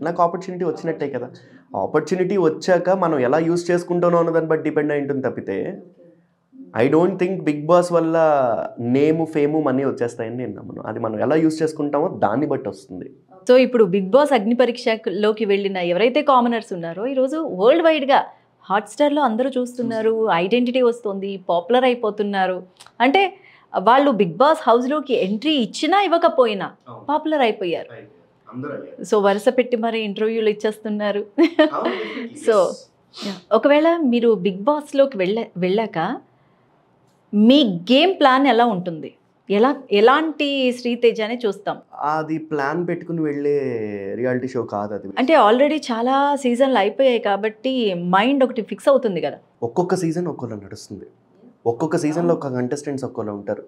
నాకు ఆపర్చునిటీ వచ్చినట్టే కదా. ఆపర్చునిటీ వచ్చాక మనం ఎలా యూజ్ చేసుకుంటానో అన్న దాన్ని బట్టి డిపెండ్ అయి ఉంటుంది తప్పితే I don't think Big Boss వల్ల నేము, ఫేము, మనీ వచ్చేస్తాయని నేను నమ్మను. అది మనం ఎలా యూజ్ చేసుకుంటామో దాన్ని బట్టి వస్తుంది. సో ఇప్పుడు బిగ్ బాస్ అగ్ని పరీక్షలోకి వెళ్ళిన ఎవరైతే కామనర్స్ ఉన్నారో ఈరోజు వరల్డ్ వైడ్గా హాట్స్టార్లో అందరూ చూస్తున్నారు, ఐడెంటిటీ వస్తుంది, పాపులర్ అయిపోతున్నారు. అంటే వాళ్ళు బిగ్ బాస్ హౌస్లోకి ఎంట్రీ ఇచ్చినా ఇవ్వకపోయినా పాపులర్ అయిపోయారు. సో వరుస పెట్టి మరి ఇంటర్వ్యూలు ఇచ్చేస్తున్నారు. సో ఒకవేళ మీరు బిగ్ బాస్లోకి వెళ్ళాక మీ గేమ్ ప్లాన్ ఎలా ఉంటుంది? ఎలాంటి శ్రీతేజ అనే చూస్తాం? అది ప్లాన్ పెట్టుకుని వెళ్ళే రియాలిటీ షో కాదు అది. అంటే ఆల్రెడీ చాలా సీజన్లు అయిపోయాయి కాబట్టి మైండ్ ఒకటి ఫిక్స్ అవుతుంది కదా. ఒక్కొక్క సీజన్ ఒక్కోలా నడుస్తుంది, ఒక్కొక్క సీజన్లో ఒక కంటెస్టెంట్స్ ఒక్కోలా ఉంటారు.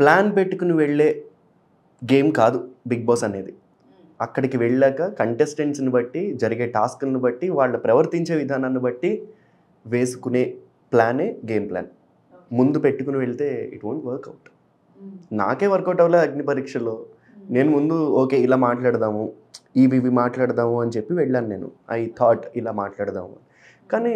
ప్లాన్ పెట్టుకుని వెళ్ళే గేమ్ కాదు బిగ్ బాస్ అనేది. అక్కడికి వెళ్ళాక కంటెస్టెంట్స్ని బట్టి, జరిగే టాస్క్లను బట్టి, వాళ్ళు ప్రవర్తించే విధానాన్ని బట్టి వేసుకునే ప్లానే గేమ్ ప్లాన్. ముందు పెట్టుకుని వెళ్తే ఇట్ వోంట్ వర్క్అవుట్. నాకే వర్కౌట్ అవ్వలేదు అగ్ని పరీక్షలో. నేను ముందు ఓకే ఇలా మాట్లాడదాము, ఇవి మాట్లాడదాము అని చెప్పి వెళ్ళాను. నేను ఐ థాట్ ఇలా మాట్లాడదాము, కానీ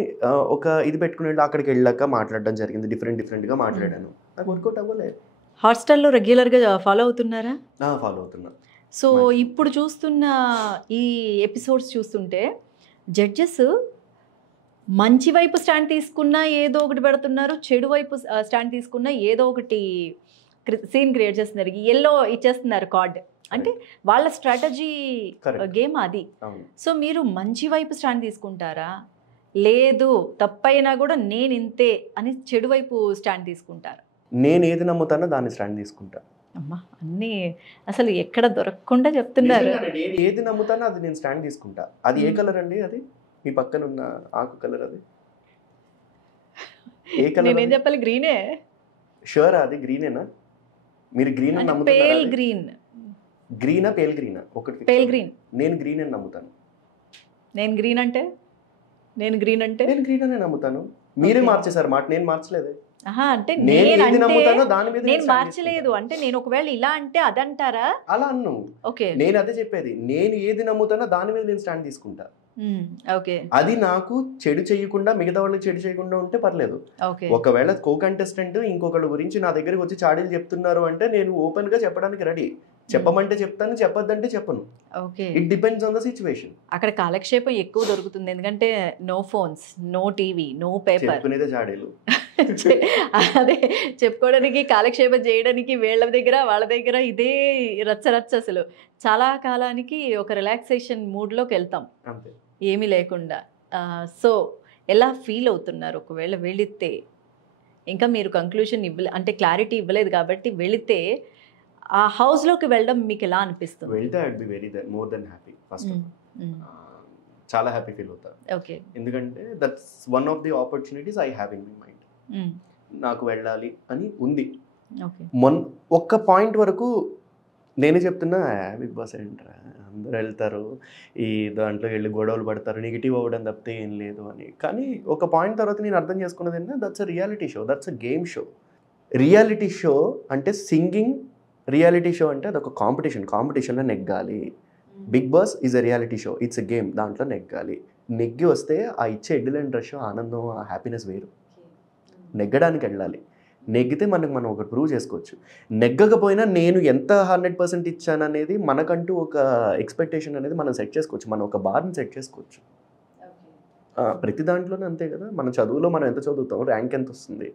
ఒక ఇది పెట్టుకుని వెళ్ళి అక్కడికి వెళ్ళాక మాట్లాడడం జరిగింది. డిఫరెంట్గా మాట్లాడాను, నాకు వర్కౌట్ అవ్వలేదు. హాట్స్టార్లో రెగ్యులర్గా ఫాలో అవుతున్నారా? ఫాలో అవుతున్నా. సో ఇప్పుడు చూస్తున్న ఈ ఎపిసోడ్స్ చూస్తుంటే జడ్జెస్ మంచి వైపు స్టాండ్ తీసుకున్నా ఏదో ఒకటి పెడుతున్నారు, చెడు వైపు స్టాండ్ తీసుకున్నా ఏదో ఒకటి సీన్ క్రియేట్ చేస్తున్నారు, ఎల్లో ఇచ్చేస్తున్నారు కార్డ్. అంటే వాళ్ళ స్ట్రాటజీ గేమ్ అది. సో మీరు మంచి వైపు స్టాండ్ తీసుకుంటారా, లేదు తప్పైనా కూడా నేను ఇంతే అని చెడు వైపు స్టాండ్ తీసుకుంటారా? నేను ఏది నమ్ముతానో దాన్ని స్టాండ్ తీసుకుంటా. అమ్మా అన్నీ అసలు ఎక్కడ దొరకకుండా చెప్తున్నారు. నిజంగానే నేను ఏది నమ్ముతానో అది నేను స్టాండ్ తీసుకుంటా. అది ఏ కలర్ అండి? అది మీ పక్కన ఉన్న ఆకు కలర్ అది ఏ కలర్? నేనేం చెప్పాలి? గ్రీనే. షూర్ అది గ్రీనేనా? మీరు గ్రీన్ అని నమ్ముతారా? Pale green. గ్రీనా పేల్ గ్రీనా? ఒకటి పేల్ గ్రీన్. నేను గ్రీన్ అని నమ్ముతాను. నేను గ్రీన్ అంటే నేను గ్రీన్ అనే నమ్ముతాను. మీరే మార్చేశారు మాట, నేను మార్చలేదే. అంటే నేను మార్చలేదు. అంటే నేను ఒకవేళ ఇలా అంటే అదంటారా? అలా అన్ను. ఓకే, నేను అదే చెప్పేది. నేను ఏది నమ్ముతానో దాని మీద నేను స్టాండ్ తీసుకుంటా. ఓకే, అది నాకు చెడు చేయకుండా, మిగతా వాళ్ళకి చెడు చేయకుండా ఉంటే పర్లేదు. ఒకవేళ కో కంటెస్టెంట్ ఇంకొకళ్ళ గురించి నా దగ్గరికి వచ్చి చాడీలు చెప్తున్నారు అంటే నేను ఓపెన్ గా చెప్పడానికి రెడీ. చెప్పమంటే చెప్తాను, చెప్పొద్దంటే చెప్పను. It depends on the situation. అక్కడ కాలక్షేపం ఎక్కువ దొరుకుతుంది, ఎందుకంటే no phones, no TV, no paper. చెప్పుకునేదే చాడీలు. అదే చెప్పుకోవడానికి, కాలక్షేపం చేయడానికి వాళ్ళ దగ్గర ఇదే రచ్చరచ్చ. అసలు చాలా కాలానికి ఒక రిలాక్సేషన్ మూడ్లోకి వెళ్తాం ఏమీ లేకుండా. సో ఎలా ఫీల్ అవుతున్నారు ఒకవేళ వెళితే? ఇంకా మీరు కంక్లూషన్ అంటే క్లారిటీ ఇవ్వలేదు కాబట్టి వెళితే ఆ హౌస్లోకి వెళ్ళడం మీకు ఎలా అనిపిస్తుంది? వెళ్తే I would be very more than happy. First చాలా హ్యాపీ ఫీల్ అవుతా. ఎందుకంటే that's one of the opportunities I have in my mind. నాకు వెళ్ళాలి అని ఉంది. ఒక్క పాయింట్ వరకు నేనే చెప్తున్నా, బిగ్ బాస్ ఏంట్రా అందరూ వెళ్తారు, ఈ దాంట్లో వెళ్ళి గొడవలు పడతారు, నెగిటివ్ అవ్వడం తప్పితే ఏం లేదు అని. కానీ ఒక పాయింట్ తర్వాత నేను అర్థం చేసుకున్నది ఏంటంటే that's a reality show, that's a game show. Reality show అంటే సింగింగ్, రియాలిటీ షో అంటే అదొక కాంపిటీషన్లో నెగ్గాలి. Bigg Boss is a reality show, it's a game, దాంట్లో నెగ్గాలి. నెగ్గి వస్తే ఆ ఇచ్చే ఎడ్డిల్ అండ్ రష్, ఆనందం, ఆ హ్యాపీనెస్ వేరు. నెగ్గడానికి వెళ్ళాలి. నెగ్గితే మనం ఒకటి ప్రూవ్ చేసుకోవచ్చు. నెగ్గకపోయినా నేను ఎంత 100% ఇచ్చాననేది మనకంటూ ఒక ఎక్స్పెక్టేషన్ అనేది మనం సెట్ చేసుకోవచ్చు. మనం ఒక బార్ని సెట్ చేసుకోవచ్చు. ప్రతి దాంట్లోనే అంతే కదా. మన చదువులో మనం ఎంత చదువుతాం, ర్యాంక్ ఎంత వస్తుంది,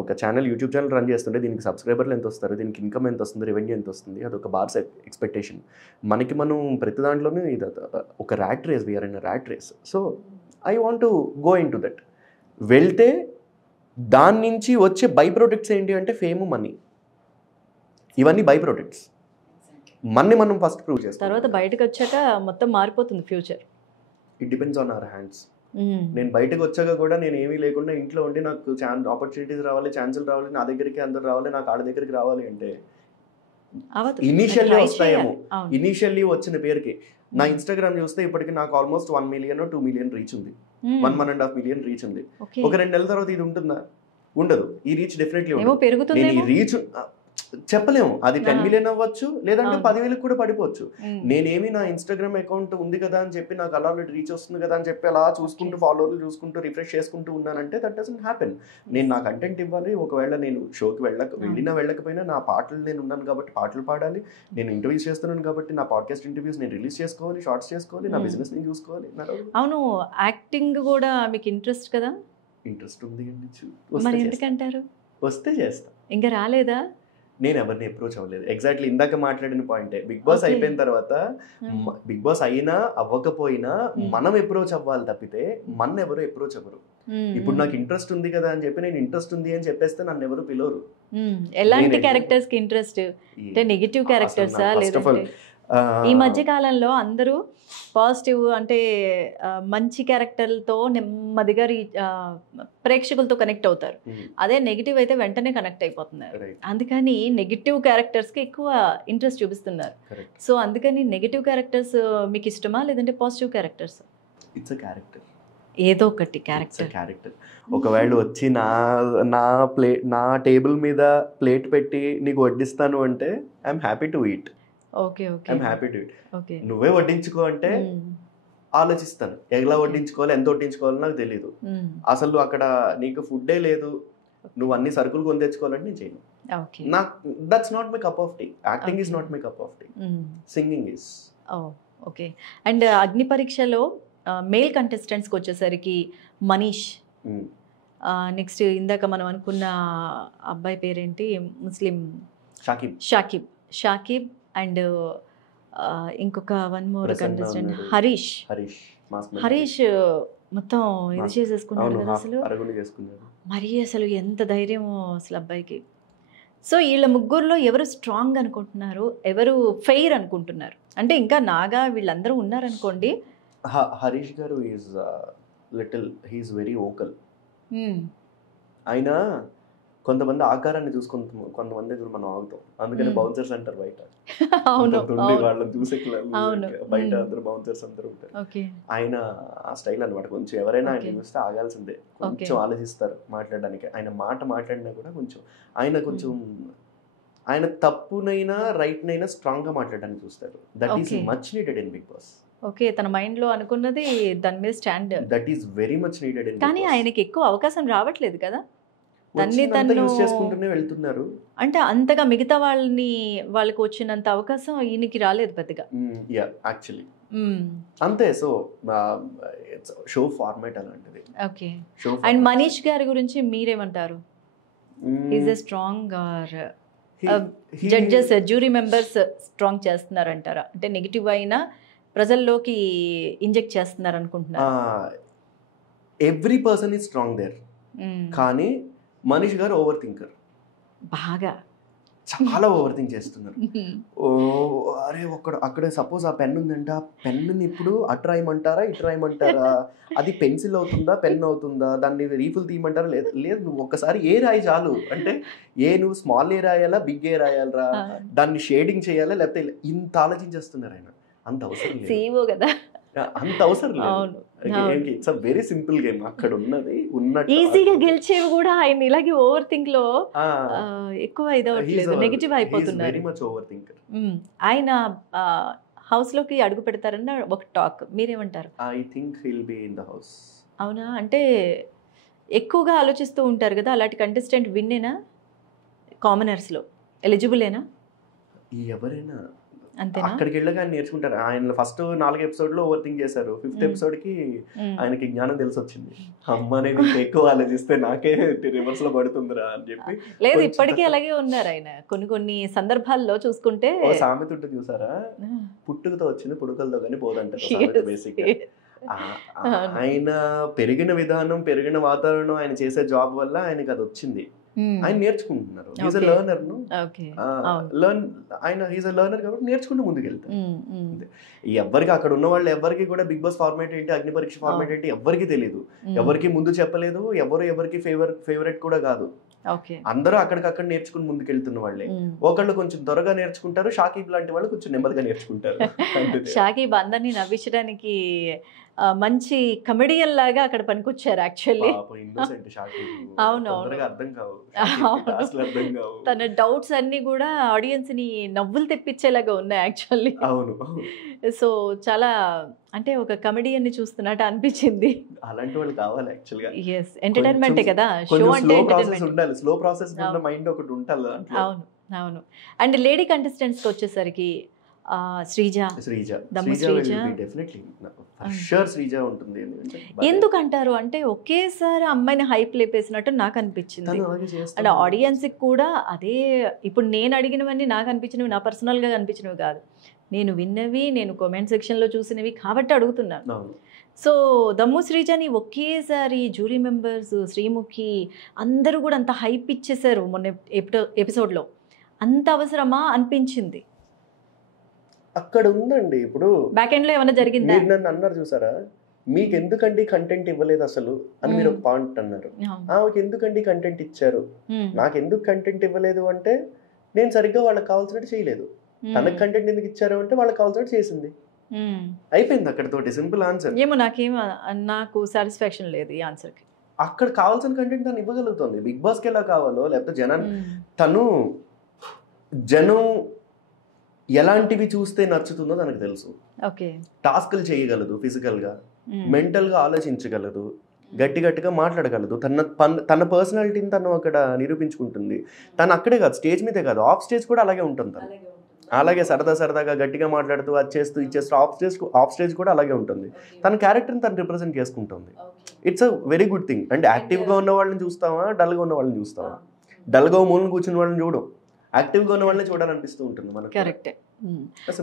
ఒక యూట్యూబ్ ఛానల్ రన్ చేస్తుంటే దీనికి సబ్స్క్రైబర్లు ఎంత వస్తారు, దీనికి ఇన్కమ్ ఎంత వస్తుంది, రెవెన్యూ ఎంత వస్తుంది, అదొక బార్ ఎక్స్పెక్టేషన్. మనం ప్రతి దాంట్లోనే ఇది ఒక rat race, we are in rat race. So I want to go in to that. వెళ్తే దాని నుంచి వచ్చే బై ప్రొడక్ట్స్ ఏంటి అంటే ఫేమ్, మనీ, ఇవన్నీ బై ప్రొడక్ట్స్. మనం ఫస్ట్ ప్రూవ్ చేస్తాం. తర్వాత బయటకు వచ్చాక మొత్తం మారిపోతుంది future. It depends on our hands. నేను బయటకు వచ్చాక కూడా నేను ఏమీ లేకుండా ఇంట్లో ఉండి నాకు ఆపర్చునిటీస్ రావాలి, ఛాన్సులు రావాలి, నా దగ్గరికి అందరు రావాలి, నాకు ఆడ దగ్గరికి రావాలి అంటే ఇనీషియల్లీ వస్తాయేమో. ఇనీషియల్లీ వచ్చిన పేరుకి నా ఇన్స్టాగ్రామ్ చూస్తే ఇప్పటికి నాకు ఆల్మోస్ట్ 1 million 2 million రీచ్ ఉంది, 1.5 million రీచ్ ఉంది. ఒక 2 నెలల తర్వాత ఇది ఉంటుందా? ఉండదు. ఈ రీచ్ డెఫినెట్లీ ఉండదు. నేను ఈ రీచ్ చెప్పలేము, అది 10 million అవ్వచ్చు, లేదంటే 10,000 కూడా పడిపోవచ్చు. నేనేమి నా ఇన్స్టాగ్రామ్ అకౌంట్ ఉంది కదా అని చెప్పి నాకు అలా రీచ్ వస్తుంది కదా అని చెప్పి అలా చూసుకుంటూ ఫాలోవర్లు చూసుకుంటూ రిఫ్రెష్ చేసుకుంటూ ఉన్నానంటే దట్ డజంట్ హ్యాపెన్. నేను నా కంటెంట్ ఇవ్వాలి. ఒకవేళ నేను షోకి వెళ్ళకపోయినా నా పాటలు నేను ఉన్నాను కాబట్టి పాటలు పాడాలి, నేను ఇంటర్వ్యూస్ చేస్తున్నాను కాబట్టి నా పాడ్కాస్ట్ ఇంటర్వ్యూస్ నేను రిలీజ్ చేసుకోవాలి, షార్ట్స్ చేసుకోవాలి, నా బిజినెస్ నేను చూసుకోవాలి. అవును, యాక్టింగ్ కూడా మీకు ఇంట్రెస్ట్ కదా? ఇంట్రెస్ట్ ఉంది అండి. మరి ఎందుకంటారు? వస్తే చేస్తా. ఇంకా రాలేదా? నేను ఎవరిని అప్రోచ్ అవ్వలేదు. ఎగ్జాక్ట్లీ ఇందాక మాట్లాడిన పాయింటే. బిగ్ బాస్ అయిపోయిన తర్వాత బిగ్ బాస్ అయినా అవ్వకపోయినా మనం అప్రోచ్ అవ్వాలి తప్పితే మన ఎవరు అప్రోచ్ అవ్వరు. ఇప్పుడు నాకు ఇంట్రెస్ట్ ఉంది కదా అని చెప్పి నేను ఇంట్రెస్ట్ ఉంది అని చెప్పేస్తే నన్ను ఎవరు పిలవరు. ఎలాంటి క్యారెక్టర్స్ కి ఇంట్రెస్ట్? అంటే నెగటివ్ క్యారెక్టర్సా? లేదంటే ఈ మధ్య కాలంలో అందరూ పాజిటివ్ అంటే మంచి క్యారెక్టర్లతో నెమ్మదిగా ప్రేక్షకులతో కనెక్ట్ అవుతారు. అదే నెగిటివ్ అయితే వెంటనే కనెక్ట్ అయిపోతున్నారు. అందుకని నెగిటివ్ క్యారెక్టర్స్కి ఎక్కువ ఇంట్రెస్ట్ చూపిస్తున్నారు. సో అందుకని నెగిటివ్ క్యారెక్టర్స్ మీకు ఇష్టమా లేదంటే positive characters? It's a character, ఏదో ఒకటి క్యారెక్టర్. ఒకవేళ వచ్చి నా టేబుల్ మీద ప్లేట్ పెట్టి నీకు వడ్డిస్తాను అంటే ఐఎమ్ హ్యాపీ టు ఈట్. నువ్వే వడ్డించుకో అంటే ఆలోచిస్తాను, ఎలా వడ్డించుకోవాలి, ఎంత వడ్డించుకోవాలో నాకు తెలియదు. అసలు అక్కడ నీకు ఫుడ్డే లేదు, నువ్వు అన్ని సరుకులు కొని తెచ్చుకోవాలంటే నేను చేయను. That's not my cup of tea. Acting is not my cup of tea, singing is. Okay. And అగ్ని పరీక్షలో మేల్ కంటెస్టెంట్స్కి వచ్చేసరికి మనీష్, నెక్స్ట్ ఇందాక మనం అనుకున్న అబ్బాయి పేరేంటి, ముస్లిం, షాకిబ్ అండ్ ఇంకొక 1 more కంటెస్టెంట్ హరీష్ మొత్తం ఇది చేసేసుకున్నాడు కదా అసలు. మరి అసలు ఎంత ధైర్యం అసలు అబ్బాయికి. సో వీళ్ళ ముగ్గురులో ఎవరు స్ట్రాంగ్ అనుకుంటున్నారు, ఎవరు ఫెయిర్ అనుకుంటున్నారు? అంటే ఇంకా నాగా వీళ్ళందరూ ఉన్నారనుకోండి. హరీష్ గారు ఈజ్ హీఈస్ వెరీ వోకల్. ఆయన కొంతమంది ఆకారాన్ని చూసుకుంటాం, కొంతమంది దగ్గర మనం ఆగుతాం. అందుకని బౌన్సర్స్ అంటారు బయట. వాళ్ళని చూసే బయట అందరూ బౌన్సర్స్ అందరూ ఉంటారు. ఆయన ఆ స్టైల్ అనమాట. కొంచెం ఎవరైనా ఆయన చూస్తే ఆగాల్సిందే, కొంచెం ఆలోచిస్తారు మాట్లాడడానికి. ఆయన మాట్లాడినా కూడా కొంచెం ఆయన తప్పునైనా రైట్ నైనా స్ట్రాంగ్ గా మాట్లాడడానికి చూస్తారు. That is much needed in Big Boss. Okay, తన మైండ్ లో అనుకున్నది దాని మీద stand. That is very much needed in. కానీ ఆయనకి ఎక్కువ అవకాశం రావట్లేదు కదా, చేసుకుంటూనే వెళ్తున్నారు. అంటే అంతగా మిగతా వాళ్ళకి వచ్చినంత అవకాశం ఈయనకి రాలేదు పెద్దగా. యాక్చువల్లీ అంతే. సో షో ఫార్మాట్ అలాంటిది. ఓకే. అండ్ మనీష్ గారి గురించి మీరేమంటారు? Is a strong or judges jury members strong చేస్తున్నారంటారా? అంటే నెగిటివ్ అయినా ప్రజల్లోకి ఇంజెక్ట్ చేస్తున్నారు అనుకుంటున్నారు? Every person is strong there. కానీ మనీష్ గారు ఓవర్ థింకర్, బాగా చాలా ఓవర్ థింక్ చేస్తున్నారు. అరే అక్కడ సపోజ్ ఆ పెన్ ఉందంటే ఆ పెన్నుని ఇప్పుడు అటు రాయమంటారా ఇటు రాయమంటారా, అది పెన్సిల్ అవుతుందా పెన్ అవుతుందా, దాన్ని రీఫుల్ తీయమంటారా, లేదు నువ్వు ఒక్కసారి ఏ రాయి చాలు అంటే, నువ్వు స్మాల్ ఏ రాయాలా బిగ్ ఏ రాయాలరా, దాన్ని షేడింగ్ చేయాలా, లేకపోతే ఇంత ఆలోచించేస్తున్నారు ఆయన. అంత అవసరం లేదు కదా, అంత అవసరం లేదు. It's a very simple game. అక్కడ ఉన్నట్టు ఈజీగా గెలిచేవి కూడా ఆయన ఇలాగే ఓవర్ థింక్ లో ఎక్కువ ఇదవట్లేదు, నెగటివ్ అయిపోతున్నారు. Very much over thinker. ఆయన హౌస్ లోకి అడుగు పెడతారన్న ఒక టాక్, మీరేమంటారు? I think he'll be in the house. అవునా? అంటే ఎక్కువగా ఆలోచిస్తూ ఉంటారు కదా, అలాంటి కంటెస్టెంట్ విన్నేనా? కామనర్స్ లో ఎలిజిబులేనా? ఎవరైనా అక్కడికి వెళ్ళగా నేర్చుకుంటారు. ఆయన ఫస్ట్ 4 ఎపిసోడ్లో ఓవర్ థింక్ చేశారు. 5th ఎపిసోడ్కి ఆయనకి జ్ఞానం తెలిసి వచ్చింది. అమ్మ నేను ఎక్కువ ఆలోచిస్తే నాకే రివర్స్ లో పడుతుందిరా అని చెప్పి. లేదు, ఇప్పటికీ అలాగే ఉన్నారు ఆయన. కొన్ని సందర్భాల్లో చూసుకుంటే సామెత ఉంటుంది చూసారా, పుట్టుకతో వచ్చింది పుడుకలతో కానీ పోదంటారు బేసిక్. ఆయన పెరిగిన విధానం, పెరిగిన వాతావరణం, ఆయన చేసే జాబ్ వల్ల ఆయనకి అది వచ్చింది. ఆయన నేర్చుకుంటున్నారు. Is a learner. ఆయన ఈజ్ అ లెర్నర్ కాబట్టి నేర్చుకుంటూ ముందుకు వెళ్తారు. ఎవరికి అక్కడ ఉన్న వాళ్ళు ఎవరికి కూడా బిగ్ బాస్ ఫార్మాట్ ఏంటి, అగ్ని పరీక్ష ఫార్మాట్ ఏంటి ఎవరికి తెలియదు, ఎవరికి ముందు చెప్పలేదు, ఎవరికి ఫేవరెట్ కూడా కాదు. అందరూ అక్కడికక్కడ నేర్చుకుని ముందుకు వెళ్తున్న వాళ్ళే. ఒకళ్ళు కొంచెం త్వరగా నేర్చుకుంటారు, షాకీబ్ లాంటి వాళ్ళు కొంచెం నెమ్మదిగా నేర్చుకుంటారు. షాకీబ్ అందరినీ నవ్వించడానికి మంచి కమెడియన్ లాగా అక్కడ పనికొచ్చారు యాక్చువల్లీ. తన డౌట్స్ అన్ని కూడా ఆడియన్స్ ని నవ్వులు తెప్పించేలాగా ఉన్నాయి యాక్చువల్లీ. సో చాలా అంటే ఒక కమెడియన్ ని చూస్తున్నట్టు అనిపించింది. అలాంటి వాళ్ళు కావాలి యాక్చువల్గా. yes, ఎంటర్టైన్మెంటే కదా షో అంటే, ఉండాలి. స్లో ప్రాసెస్ ఉన్న మైండ్ ఒకటి ఉండాలి. అవును. అండ్ లేడీ కంటెస్టెంట్స్ కి వచ్చేసరికి శ్రీజ ఉంటుంది. ఎందుకంటారు అంటే ఒకేసారి అమ్మాయిని హైప్ లేపేసినట్టు నాకు అనిపించింది. అండ్ ఆడియన్స్ కి కూడా అదే. ఇప్పుడు నేను అడిగినవన్నీ నాకు అనిపించినవి, నా పర్సనల్ గా అనిపించినవి కాదు, నేను విన్నవి, నేను కామెంట్ సెక్షన్ లో చూసినవి కాబట్టి అడుగుతున్నాను. సో దమ్ము శ్రీజని ఒకేసారి జ్యూరీ మెంబర్స్, శ్రీముఖి అందరూ కూడా అంత హైప్ ఇచ్చేసారు మొన్న ఎపిసోడ్లో. అంత అవసరమా అనిపించింది. అక్కడ ఉందండి. ఇప్పుడు బ్యాక్ ఎండ్ లో ఏమైనా జరిగిందా? మీరు నన్ను అన్నారు చూసారా, మీకు ఎందుకండి కంటెంట్ ఇవ్వలేదు అసలు అని మీరు ఒక పాయింట్ అన్నారు. ఆమెకి ఎందుకండి కంటెంట్ ఇచ్చారు, నాకు ఎందుకు కంటెంట్ ఇవ్వలేదు అంటే నేను సరిగ్గా వాళ్ళకి కావాల్సినట్టు చేయలేదు. తనకు కంటెంట్ ఎందుకు ఇచ్చారు అంటే వాళ్ళకి కావాల్సినట్టు చేసింది, అయిపోయింది అక్కడతోటి. Simple answer. ఏమో నాకు సాటిస్ఫాక్షన్ లేదు ఈ ఆన్సర్ కి. అక్కడ కావాల్సిన కంటెంట్ తను ఇవ్వగలుగుతుంది. బిగ్ బాస్ కి ఎలా కావాలో, లేకపోతే జనం ఎలాంటివి చూస్తే నచ్చుతుందో తనకు తెలుసు. టాస్క్లు చేయగలదు, ఫిజికల్ గా మెంటల్ గా ఆలోచించగలదు, గట్టిగా మాట్లాడగలదు. తన పర్సనాలిటీని తను అక్కడ నిరూపించుకుంటుంది. తను అక్కడే కాదు, స్టేజ్ మీదే కాదు, ఆఫ్ స్టేజ్ కూడా అలాగే ఉంటుంది. తను అలాగే సరదాగా గట్టిగా మాట్లాడుతూ అది చేస్తూ ఇచ్చేస్తూ ఆఫ్ స్టేజ్ కూడా అలాగే ఉంటుంది. తన క్యారెక్టర్ని తను రిప్రజెంట్ చేసుకుంటుంది. It's a very good thing. అంటే యాక్టివ్గా ఉన్న వాళ్ళని చూస్తావా, డల్గా ఉన్న వాళ్ళని చూస్తావా? డల్గా మూలను కూర్చున్న వాళ్ళని చూడం, యాక్టివ్గా ఉన్న వాళ్ళని చూడాలనిపిస్తూ ఉంటుంది మనకు. కరెక్టే.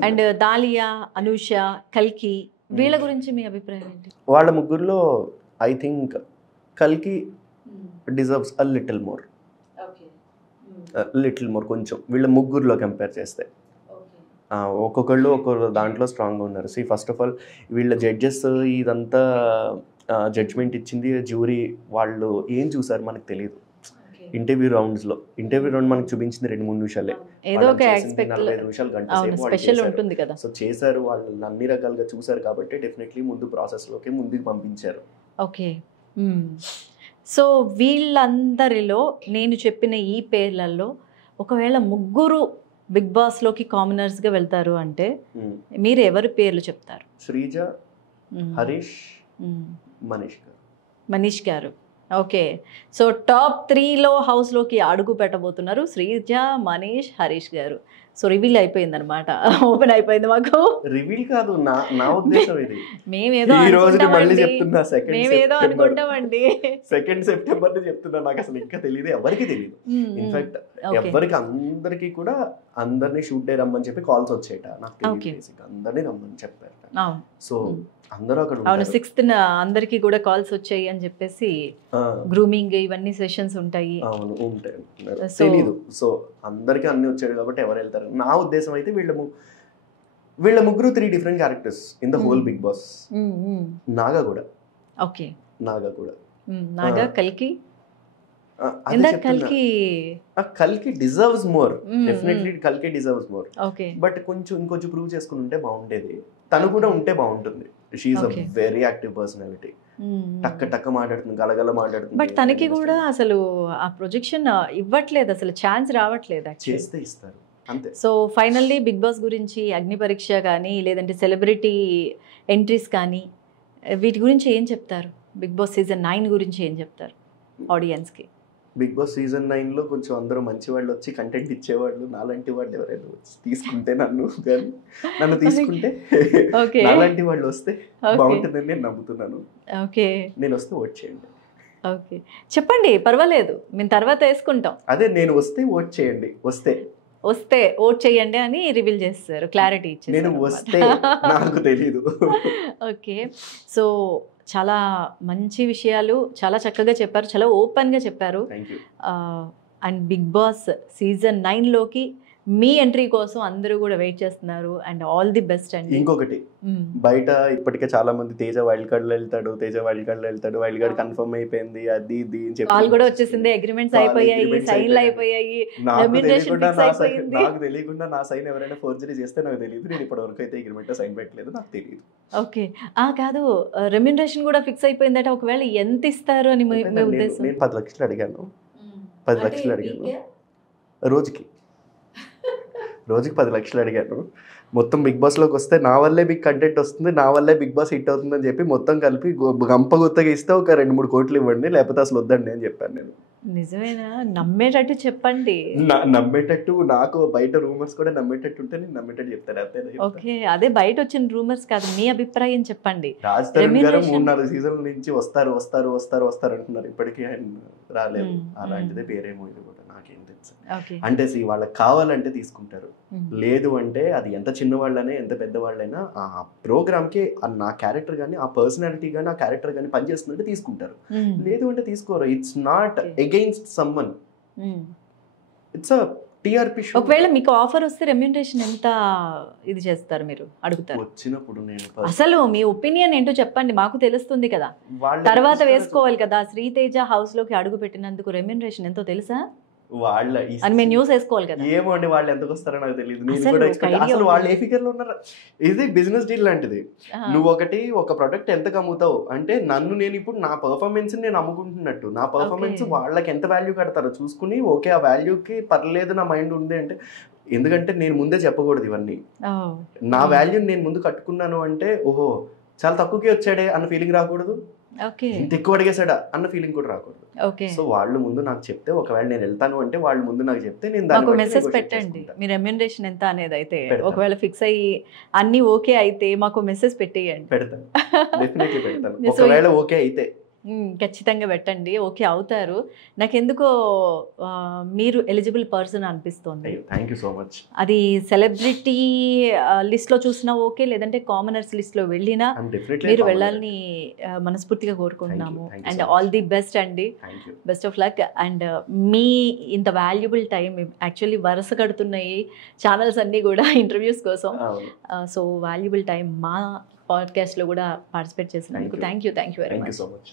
అండ్ దాలియా, అనూష, కల్కి వీళ్ళ గురించి మీ అభిప్రాయం ఏంటి? వాళ్ళ ముగ్గురులో ఐ థింక్ కల్కి deserves a little more. Little more కొంచెం వీళ్ళ ముగ్గురులో కంపేర్ చేస్తే ఒక్కొక్కళ్ళు ఒక్కొక్క దాంట్లో స్ట్రాంగ్గా ఉన్నారు. ఫస్ట్ ఆఫ్ ఆల్ వీళ్ళ జడ్జెస్ ఇదంతా జడ్జ్మెంట్ ఇచ్చింది జ్యూరీ, వాళ్ళు ఏం చూసారు మనకు తెలియదు. ఇంటర్వ్యూ రౌండ్స్లో ఇంటర్వ్యూ రౌండ్ మనకు చూపించింది 2-3 నిమిషాలే, ఏదో ఒక 45 నిమిషాలు గంట సేపు స్పెషల్ ఉంటుంది కదా. సో చేశారు, వాళ్ళు అన్ని రకాలుగా చూసారు కాబట్టి డెఫినెట్లీ ముందు ప్రాసెస్లోకి ముందుకు పంపించారు. ఓకే. సో వీళ్ళందరిలో నేను చెప్పిన ఈ పేర్లలో ఒకవేళ ముగ్గురు బిగ్ బాస్లోకి కామనర్స్గా వెళ్తారు అంటే మీరు ఎవరి పేర్లు చెప్తారు? శ్రీజ, హరీష్, మనీష్ గారు. ఓకే. సో టాప్ 3లో హౌస్లోకి అడుగు పెట్టబోతున్నారు శ్రీజ, మనీష్, హరీష్ గారు. సో రివీల్ అయిపోయింది అనమాట, ఓపెన్ అయిపోయింది మాకు. రివీల్ కాదు, నా ఉద్దేశం ఇది. మేమేదో అనుకుంటామండి. 2 సెప్టెంబర్ చెప్తున్నా, నాకు అసలు ఇంకా తెలియదు, ఎవరికి తెలియదు. ఇన్ఫాక్ట్ ఎవరికి అందరికి కూడా అందరినీ షూట్ డే రమ్మని చెప్పి కాల్స్ వచ్చేట, నాకు తెలియదు, అందరినీ రమ్మని చెప్పారు. సో అందరూ అక్కడ 6th అందరికి కూడా కాల్స్ వచ్చాయి అని చెప్పేసి గ్రూమింగ్ ఇవన్నీ సెషన్స్ ఉంటాయి. అవును ఉంటాయి, తెలీదు. సో అందరికి అన్ని వచ్చాడు కాబట్టి ఎవరు వెళ్తారు. నా ఉద్దేశం అయితే వీళ్ళ ముగ్గురు 3 different characters in the whole big boss. Naga కూడా. ఓకే. నాగా కల్కి కల్కి డిజర్వ్స్ మోర్, డెఫినెట్లీ కల్కి డిజర్వ్స్ మోర్. బట్ ఇంకొంచెం ప్రూవ్ చేసుకుని ఉంటే బాగుండేది. తను కూడా ఉంటే బాగుంటుంది. She is a very active personality. టక్క మాట్లాడుతుంది, గలగల మాట్లాడుతుంది. బట్ తనకి కూడా అసలు ఆ ప్రొజెక్షన్ ఇవ్వట్లేదు, అసలు ఛాన్స్ రావట్లేదు. చేస్తే ఇస్తారు అంతే. సో ఫైనల్లీ బిగ్ బాస్ గురించి అగ్ని పరీక్ష కానీ లేదంటే సెలబ్రిటీ ఎంట్రీస్ కానీ వీటి గురించి ఏం చెప్తారు? బిగ్ బాస్ సీజన్ 9 గురించి ఏం చెప్తారు ఆడియన్స్కి? బిగ్ బాస్ సీజన్ 9లో కొంచెం అందరూ మంచి వాళ్ళు వచ్చి కంటెంట్ ఇచ్చేవాళ్ళు, నాలాంటి వాళ్ళు ఎవరైనా వచ్చి తీసుకుంటే నన్ను తీసుకుంటే నాలాంటి వాళ్ళు వస్తే బాగుంటుందని నేను నమ్ముతున్నాను. ఓకే. నేను వస్తే ఓట్ చేయండి. ఓకే, చెప్పండి, పర్వాలేదు, మేము తర్వాత వేసుకుంటాం. అదే నేను వస్తే ఓట్ చేయండి, వస్తే ఓట్ చేయండి అని రివీల్ చేస్తారు, క్లారిటీ ఇచ్చేస్తారు. నేను వస్తే నాకు తెలీదు. ఓకే. సో చాలా మంచి విషయాలు చాలా చక్కగా చెప్పారు, చాలా ఓపెన్గా చెప్పారు. అండ్ బిగ్ బాస్ సీజన్ 9లోకి మీ ఎంట్రీ కోసం అందరూ కూడా వెయిట్ చేస్తున్నారు. అండ్ ఆల్ ది బెస్ట్ అండి. ఇంకొకటి, బయట ఇప్పటికే చాలా మంది తేజ వైల్డ్ కార్డ్ లో వెళ్తాడు, వైల్డ్ కార్డ్ కన్ఫర్మ్ అయిపోయింది, అది ఇది అని చెప్పి వాళ్ళు కూడా వచ్చేసింది, అగ్రిమెంట్స్ అయిపోయాయి, సైన్లు అయిపోయాయి. నాకు తెలియకుండా నా సైన్ ఎవరైనా ఫోర్జరీ చేస్తే నాకు తెలియదు. నేను ఇప్పటి వరకు అయితే అగ్రిమెంట్ సైన్ పెట్టలేదు, నాకు తెలియదు. ఓకే. కాదు, రెమ్యూనరేషన్ కూడా ఫిక్స్ అయిపోయిందట. ఒకవేళ ఎంత ఇస్తారు అని మీ ఉద్దేశం? నేను 10 లక్షలు అడిగాను. 10 లక్షలు అడిగాను రోజుకి 10 లక్షలు అడిగాను. మొత్తం బిగ్ బాస్లోకి వస్తే నా వల్లే బిగ్ కంటెంట్ వస్తుంది, నా వల్లే బిగ్ బాస్ హిట్ అవుతుందని చెప్పి మొత్తం కలిపి గంపగుత్తగా ఇస్తే ఒక 2-3 కోట్లు ఇవ్వండి, లేకపోతే అసలు వద్దండి అని చెప్పాను నేను. నిజమేనా? నమ్మేటట్టు చెప్పండి. నమ్మేటట్టు, నాకు బయట రూమర్స్ కూడా నమ్మేటట్టు ఉంటే నేను నమ్మేటట్టు చెప్తాను. ఓకే, అదే బయట వచ్చిన రూమర్స్ కాదు, మీ అభిప్రాయం చెప్పండి. రాజ్ తరుణ్ గారు 3-4 సీజన్ల నుంచి వస్తారు అంటున్నారు, ఇప్పటికీ ఆయన రాలేదు. అలాంటిదే పేరేమో ఇది కూడా, నాకేం తెలుసు. అంటే వాళ్ళకి కావాలంటే తీసుకుంటారు, లేదు అంటే అది ఎంత చిన్నవాళ్ళైనా ఎంత పెద్దవాళ్ళైనా ఆ ప్రోగ్రామ్ కి నా క్యారెక్టర్ కానీ ఆ పర్సనాలిటీ కానీ ఆ క్యారెక్టర్ కానీ పనిచేస్తుందంటే తీసుకుంటారు, లేదు అంటే తీసుకోరు. It's not against someone, it's a TRP show. ఒకవేళ మీకు ఆఫర్ వస్తే రెమ్యూనరేషన్ ఎంత ఇది చేస్తారు మీరు అడుగుతారు? వచ్చినప్పుడు నేను అసలు మీ ఒపీనియన్ ఏంటో చెప్పండి, మాకు తెలుస్తుంది కదా, తర్వాత వేసుకోవాలి కదా. శ్రీతేజ హౌస్ లోకి అడుగు పెట్టినందుకు రెమ్యూనరేషన్ ఎంతో తెలుసా? న్యూస్ వేసుకోవాలి కదా. ఏమో అండి, వాళ్ళు ఎంతకు వస్తారో నాకు తెలియదు. అసలు వాళ్ళు ఏ ఫిగర్ లో ఉన్నారు? ఇది బిజినెస్ డీల్ లాంటిది. నువ్వు ఒక ప్రొడక్ట్ ఎంతకు అమ్ముతావు అంటే, నేను ఇప్పుడు నా పర్ఫార్మెన్స్ నేను అమ్ముకుంటున్నట్టు, నా పర్ఫార్మెన్స్ వాళ్ళకి ఎంత వాల్యూ కడతారో చూసుకుని, ఓకే ఆ వాల్యూకి పర్లేదు నా మైండ్ ఉంది అంటే, ఎందుకంటే నేను ముందే చెప్పకూడదు ఇవన్నీ. నా వాల్యూని నేను ముందు కట్టుకున్నాను అంటే, ఓహో చాలా తక్కువకి వచ్చాడే అన్న ఫీలింగ్ రాకూడదు, ఇంత ఎక్కువ అడిగేసాడా అన్న ఫీలింగ్ కూడా రాకూడదు. సో వాళ్ళు ముందు నాకు చెప్తే, ఒకవేళ నేను వెళ్తాను అంటే వాళ్ళు ముందు నాకు చెప్తే నేను దానికి మెసేజ్ పెట్టండి, మీ రెమ్యూనరేషన్ ఎంత అనేది. అయితే ఒకవేళ ఫిక్స్ అయ్యి అన్ని ఓకే అయితే మాకు మెసేజ్ పెట్టేయండి. పెడతాను, డెఫినెట్లీ పెడతాను. ఒకవేళ ఓకే అయితే ఖచ్చితంగా పెట్టండి. ఓకే అవుతారు. నాకెందుకో మీరు ఎలిజిబుల్ పర్సన్ అనిపిస్తోంది. Thank you so much. అది సెలబ్రిటీ లిస్ట్లో చూసినా ఓకే, లేదంటే కామనర్స్ లిస్ట్లో వెళ్ళినా మీరు వెళ్ళాలని మనస్ఫూర్తిగా కోరుకుంటున్నాము. అండ్ ఆల్ ది బెస్ట్ అండి, బెస్ట్ ఆఫ్ లక్. అండ్ మీ ఇంత వాల్యుబుల్ టైం యాక్చువల్లీ వరుస కడుతున్నాయి ఛానల్స్ అన్నీ కూడా ఇంటర్వ్యూస్ కోసం. సో వాల్యుబుల్ టైం మా పాడ్కాస్ట్లో కూడా పార్టిసిపేట్ చేసినందుకు thank you very much. So much.